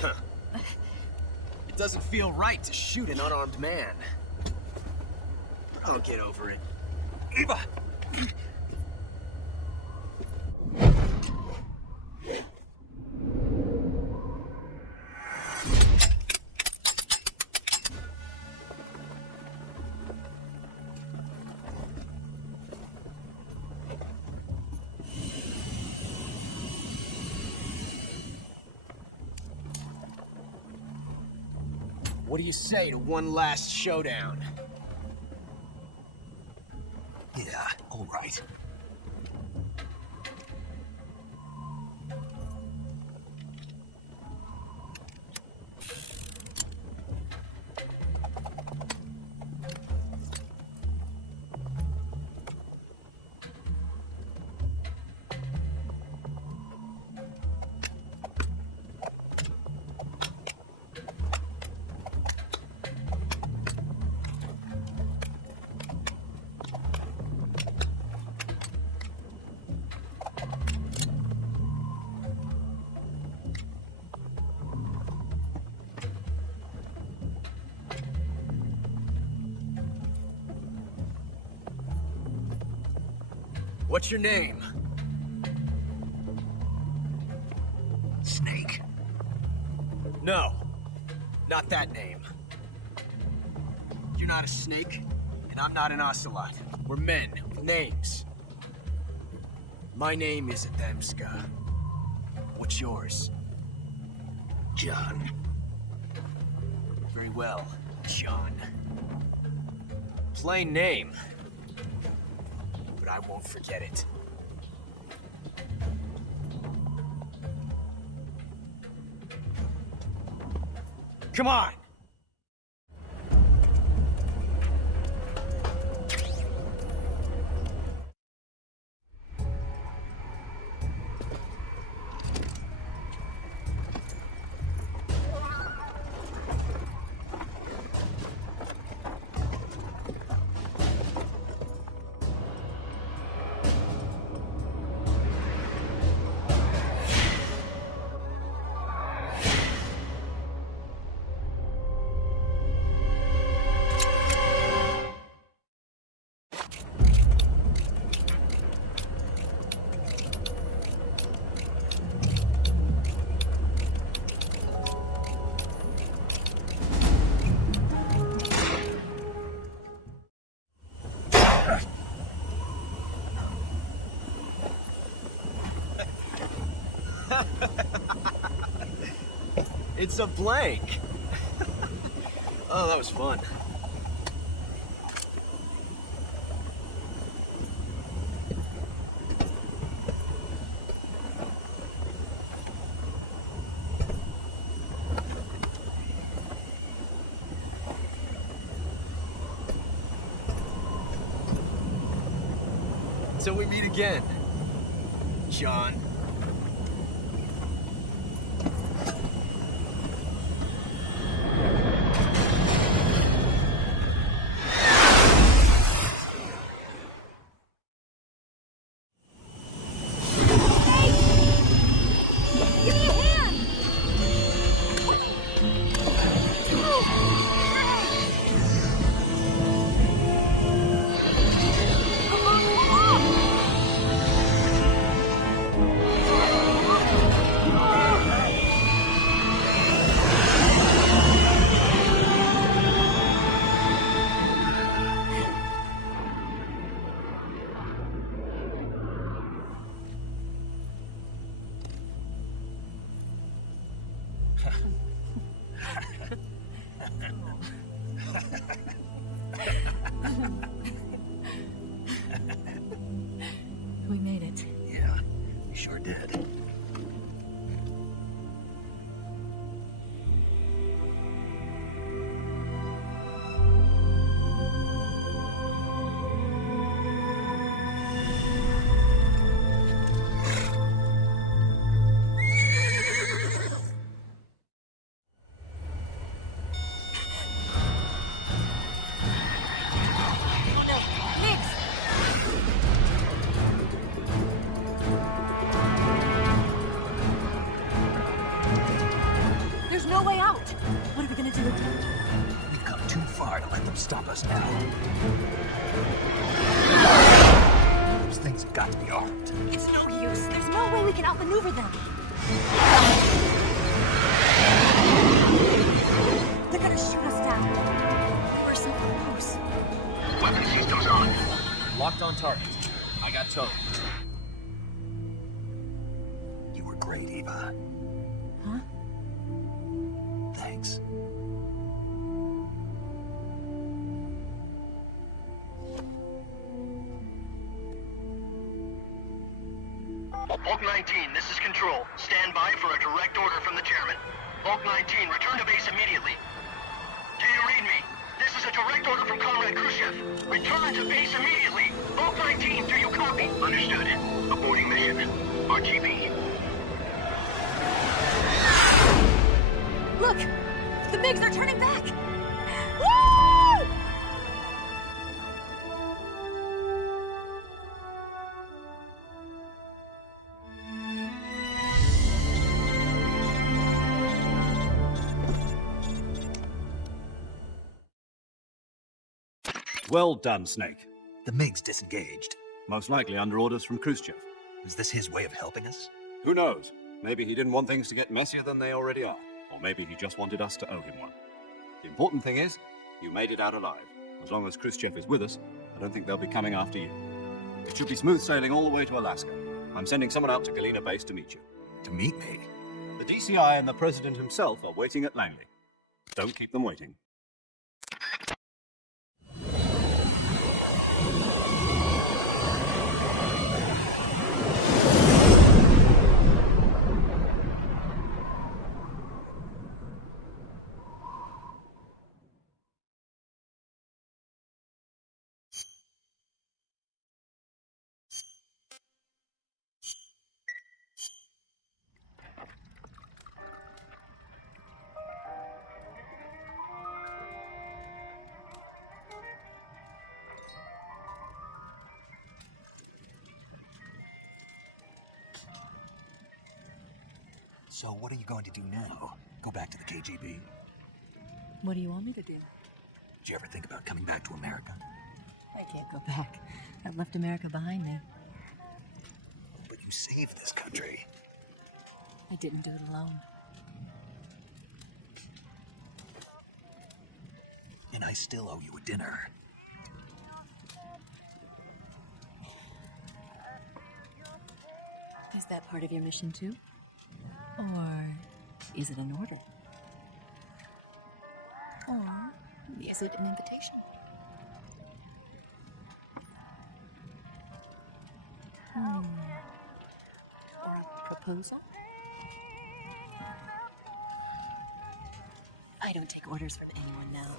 Huh. It doesn't feel right to shoot an unarmed man. I'll get over it. Eva! What do you say to one last showdown? Yeah, all right. What's your name? Snake. No, not that name. You're not a snake, and I'm not an ocelot. We're men with names. My name is Adamska. What's yours? John. Very well, John. Plain name. But I won't forget it. Come on! It's a blank. Oh, that was fun. Until we meet again, John. We made it. Yeah, we sure did. There's no way out. What are we gonna do? We've come too far to let them stop us now. Those things have got to be armed. It's no use. There's no way we can outmaneuver them. They're gonna shoot us down. We're so close. Weapon systems on. Locked on target. I got towed. You were great, Eva. Huh? Thanks. Bulk 19, this is Control. Stand by for a direct order from the chairman. Bulk 19, return to base immediately. Do you read me? This is a direct order from Comrade Khrushchev. Return to base immediately. Bulk 19, do you copy? Understood. Aborting mission. RTB. Look! The MiGs are turning back! Woo! Well done, Snake. The MiG's disengaged. Most likely under orders from Khrushchev. Is this his way of helping us? Who knows? Maybe he didn't want things to get messier than they already are. Or maybe he just wanted us to owe him one. The important thing is, you made it out alive. As long as Khrushchev is with us, I don't think they'll be coming after you. It should be smooth sailing all the way to Alaska. I'm sending someone out to Galena Base to meet you. To meet me? The DCI and the President himself are waiting at Langley. Don't keep them waiting. So what are you going to do now? Go back to the KGB? What do you want me to do? Did you ever think about coming back to America? I can't go back. I've left America behind me. But you saved this country. I didn't do it alone. And I still owe you a dinner. Is that part of your mission too? Or is it an order? Or is it an invitation? Or a proposal? I don't take orders from anyone now.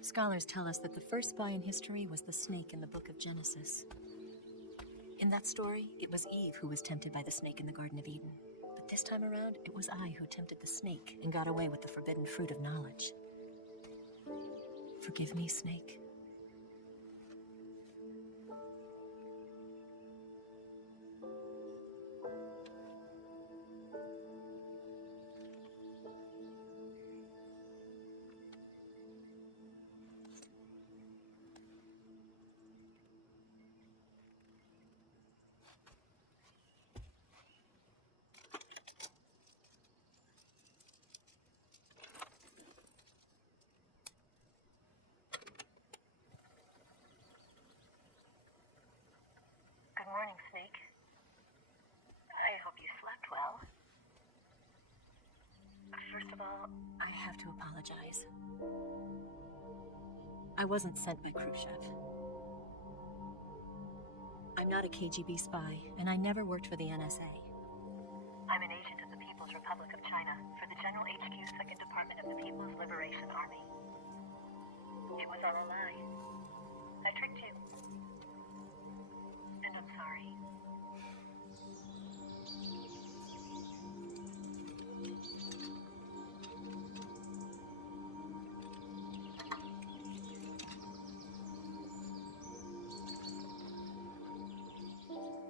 Scholars tell us that the first spy in history was the snake in the book of Genesis. In that story, it was Eve who was tempted by the snake in the Garden of Eden. But this time around, it was I who tempted the snake and got away with the forbidden fruit of knowledge. Forgive me, snake. Good morning, Snake. I hope you slept well. First of all, I have to apologize. I wasn't sent by Khrushchev. I'm not a KGB spy, and I never worked for the NSA. I'm an agent of the People's Republic of China for the General HQ 2nd Department of the People's Liberation Army. It was all a lie. I tricked you. And I'm sorry.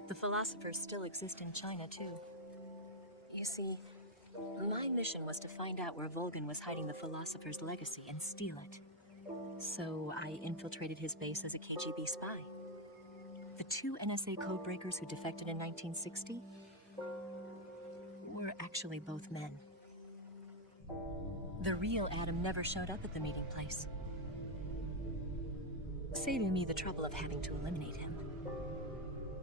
The philosophers still exist in China, too. You see, my mission was to find out where Volgin was hiding the philosopher's legacy and steal it. So I infiltrated his base as a KGB spy. The two NSA codebreakers who defected in 1960 were actually both men. The real Adam never showed up at the meeting place, saving me the trouble of having to eliminate him.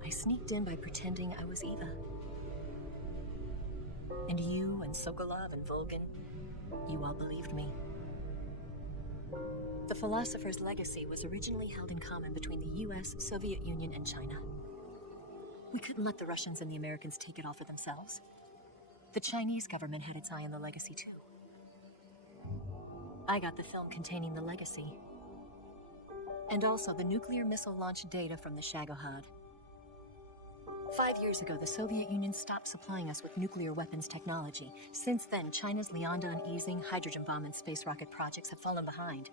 I sneaked in by pretending I was Eva. And you and Sokolov and Volgin, you all believed me. The philosopher's legacy was originally held in common between the US, Soviet Union, and China. We couldn't let the Russians and the Americans take it all for themselves. The Chinese government had its eye on the legacy, too. I got the film containing the legacy. And also the nuclear missile launch data from the Shagohod. 5 years ago, the Soviet Union stopped supplying us with nuclear weapons technology. Since then, China's Liaodong easing, hydrogen bomb, and space rocket projects have fallen behind.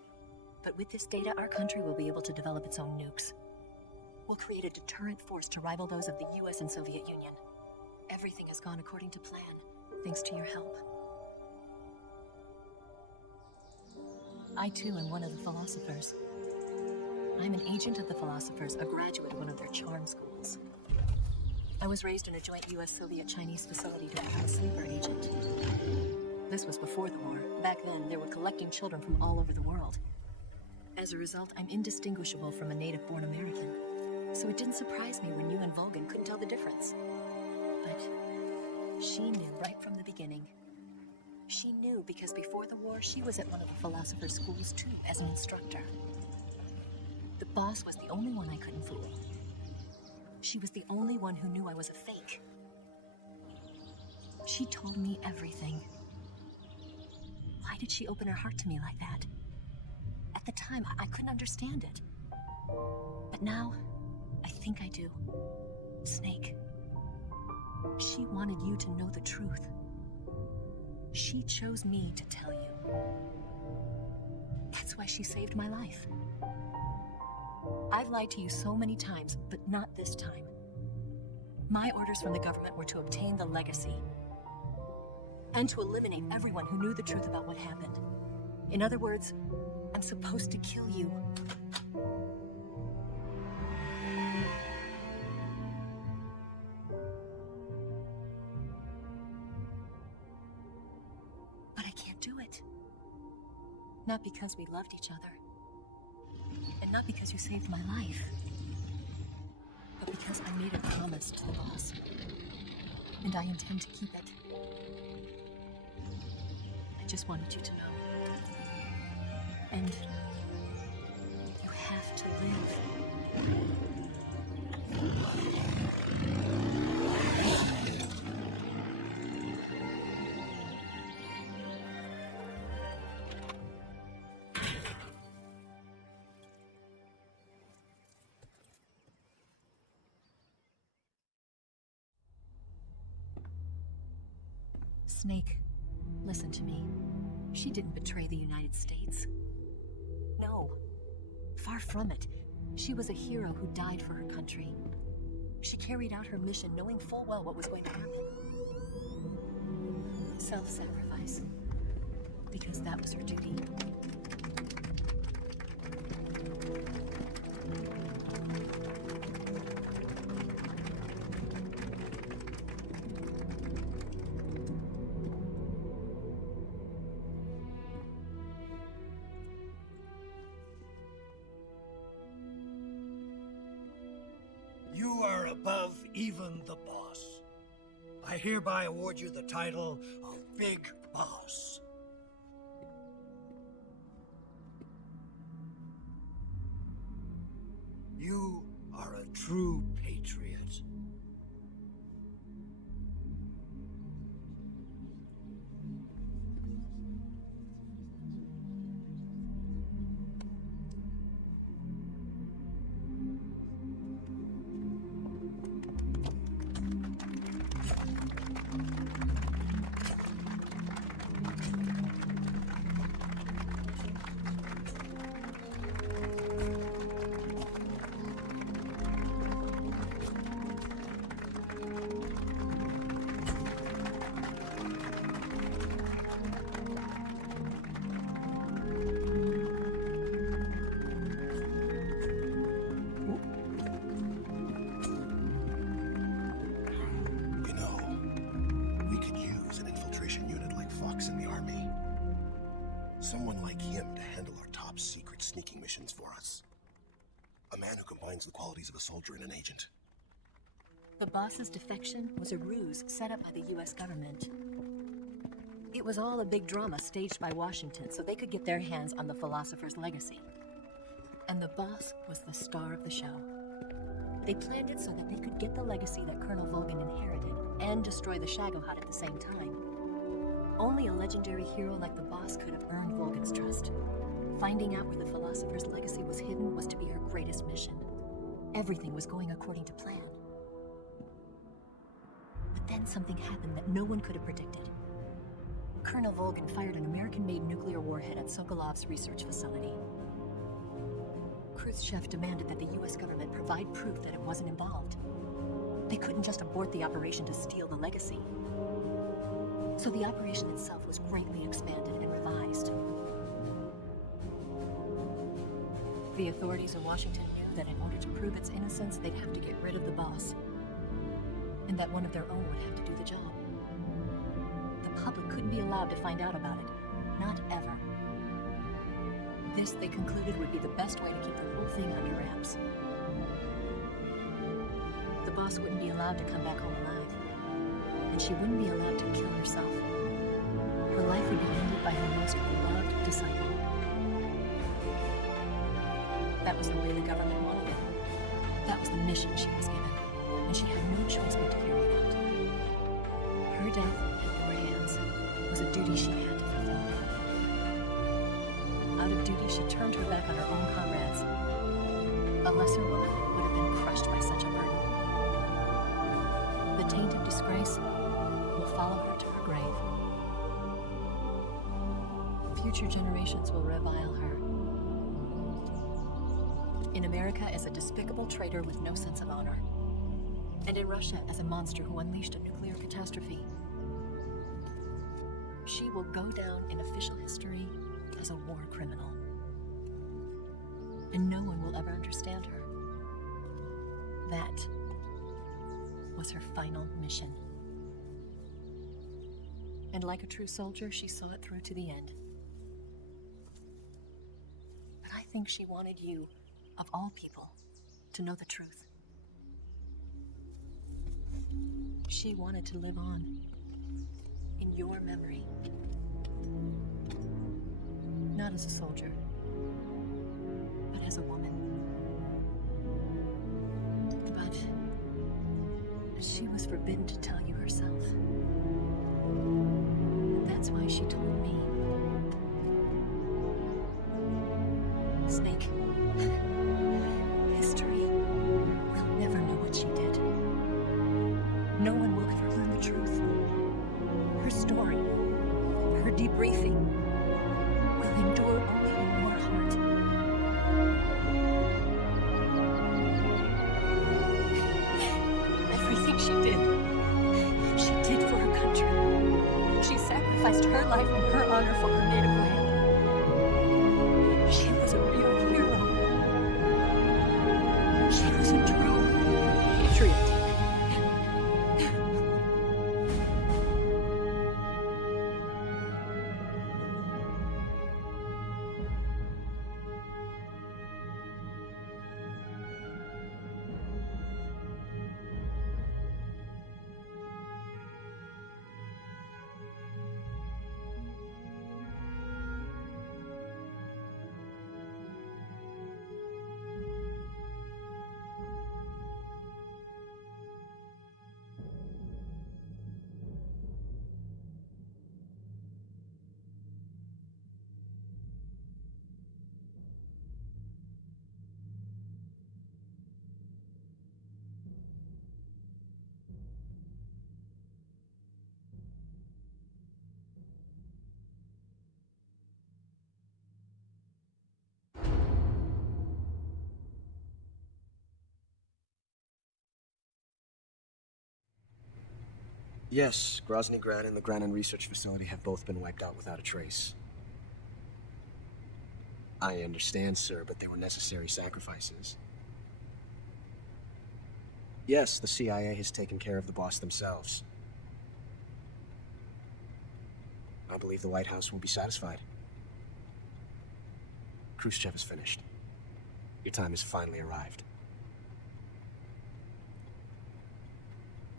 But with this data, our country will be able to develop its own nukes. We'll create a deterrent force to rival those of the US and Soviet Union. Everything has gone according to plan, thanks to your help. I, too, am one of the philosophers. I'm an agent of the philosophers, a graduate of one of their charm schools. I was raised in a joint US-Soviet-Chinese facility to become a sleeper agent. This was before the war. Back then, they were collecting children from all over the world. As a result, I'm indistinguishable from a native-born American. So it didn't surprise me when you and Vulcan couldn't tell the difference. But she knew right from the beginning. She knew because before the war, she was at one of the philosopher's schools too, as an instructor. The boss was the only one I couldn't fool. She was the only one who knew I was a fake. She told me everything. Why did she open her heart to me like that? At the time, I couldn't understand it. But now, I think I do. Snake. She wanted you to know the truth. She chose me to tell you. That's why she saved my life. I've lied to you so many times, but not this time. My orders from the government were to obtain the legacy and to eliminate everyone who knew the truth about what happened. In other words, I'm supposed to kill you. But I can't do it. Not because we loved each other. And not because you saved my life. But because I made a promise to the boss. And I intend to keep it. I just wanted you to know. And you have to live. Snake, listen to me. She didn't betray the United States. No, far from it. She was a hero who died for her country. She carried out her mission knowing full well what was going to happen. Self-sacrifice. Because that was her duty. You are above even the boss. I hereby award you the title of Big Boss. You are a true patriot. Someone like him to handle our top secret sneaking missions for us. A man who combines the qualities of a soldier and an agent. The boss's defection was a ruse set up by the US government. It was all a big drama staged by Washington so they could get their hands on the philosopher's legacy. And the boss was the star of the show. They planned it so that they could get the legacy that Colonel Vulcan inherited and destroy the Shagohod at the same time. Only a legendary hero like the boss could have earned Vulcan's trust. Finding out where the philosopher's legacy was hidden was to be her greatest mission. Everything was going according to plan. But then something happened that no one could have predicted. Colonel Vulcan fired an American-made nuclear warhead at Sokolov's research facility. Khrushchev demanded that the US government provide proof that it wasn't involved. They couldn't just abort the operation to steal the legacy. So the operation itself was greatly expanded and revised. The authorities in Washington knew that in order to prove its innocence, they'd have to get rid of the boss. and that one of their own would have to do the job. The public couldn't be allowed to find out about it. Not ever. This, they concluded, would be the best way to keep the whole thing under wraps. The boss wouldn't be allowed to come back home alive, and she wouldn't be allowed to kill herself. Her life would be ended by her most beloved disciple. That was the way the government wanted it. That was the mission she was given, and she had no choice but to carry it out. Her death in your hands was a duty she had to fulfill. Out of duty, she turned her back on her own comrades. A lesser woman would have been crushed by such a burden. The taint of disgrace will follow her to her grave. Future generations will revile her. In America as a despicable traitor with no sense of honor. And in Russia as a monster who unleashed a nuclear catastrophe. She will go down in official history as a war criminal. And no one will ever understand her. That was her final mission. And like a true soldier, she saw it through to the end. But I think she wanted you, of all people, to know the truth. She wanted to live on in your memory. Not as a soldier, but as a woman. But she was forbidden to tell you herself. And that's why she told me. Snake, history will never know what she did. No one will ever learn the truth. Her story, her debriefing, will endure only in your heart. Everything she did for her country. She sacrificed her life and her honor for her native land. She was a real hero. She was a true patriot. Yes, Grozny Grad and the Granin Research Facility have both been wiped out without a trace. I understand, sir, but they were necessary sacrifices. Yes, the CIA has taken care of the boss themselves. I believe the White House will be satisfied. Khrushchev is finished. Your time has finally arrived.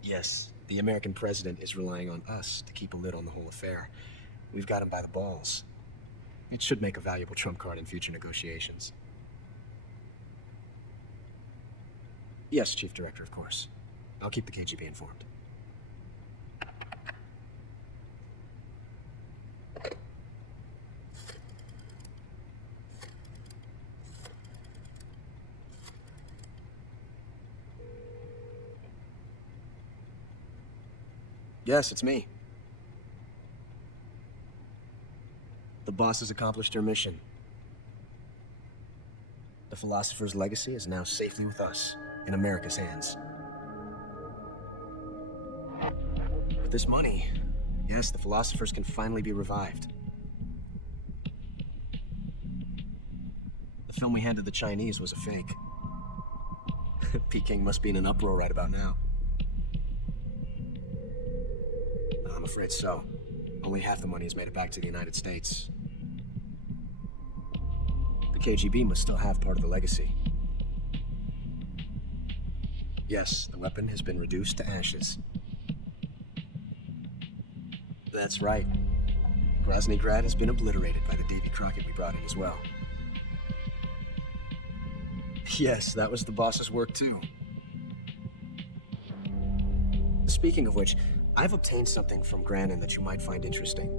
Yes, the American president is relying on us to keep a lid on the whole affair. We've got him by the balls. It should make a valuable trump card in future negotiations. Yes, Chief Director, of course. I'll keep the KGB informed. Yes, it's me. The boss has accomplished her mission. The philosopher's legacy is now safely with us, in America's hands. With this money, yes, the philosophers can finally be revived. The film we handed the Chinese was a fake. Peking must be in an uproar right about now. afraid so. Only half the money has made it back to the United States. The KGB must still have part of the legacy. Yes, the weapon has been reduced to ashes. That's right. Groznygrad has been obliterated by the Davy Crockett we brought in as well. Yes, that was the boss's work too. Speaking of which, I've obtained something from Granin that you might find interesting.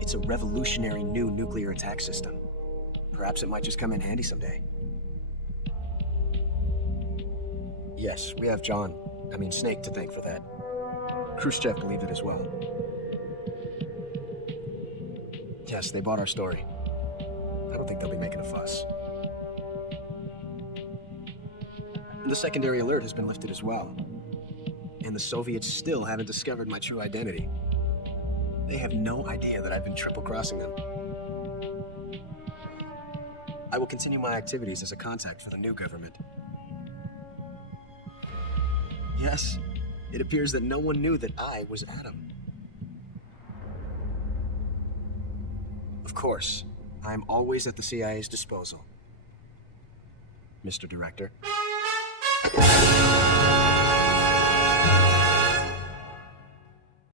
It's a revolutionary new nuclear attack system. Perhaps it might just come in handy someday. Yes, we have Snake to thank for that. Khrushchev believed it as well. Yes, they bought our story. I don't think they'll be making a fuss. And the secondary alert has been lifted as well. And the Soviets still haven't discovered my true identity. They have no idea that I've been triple-crossing them. I will continue my activities as a contact for the new government. Yes, it appears that no one knew that I was Adam. Of course, I'm always at the CIA's disposal, Mr. Director.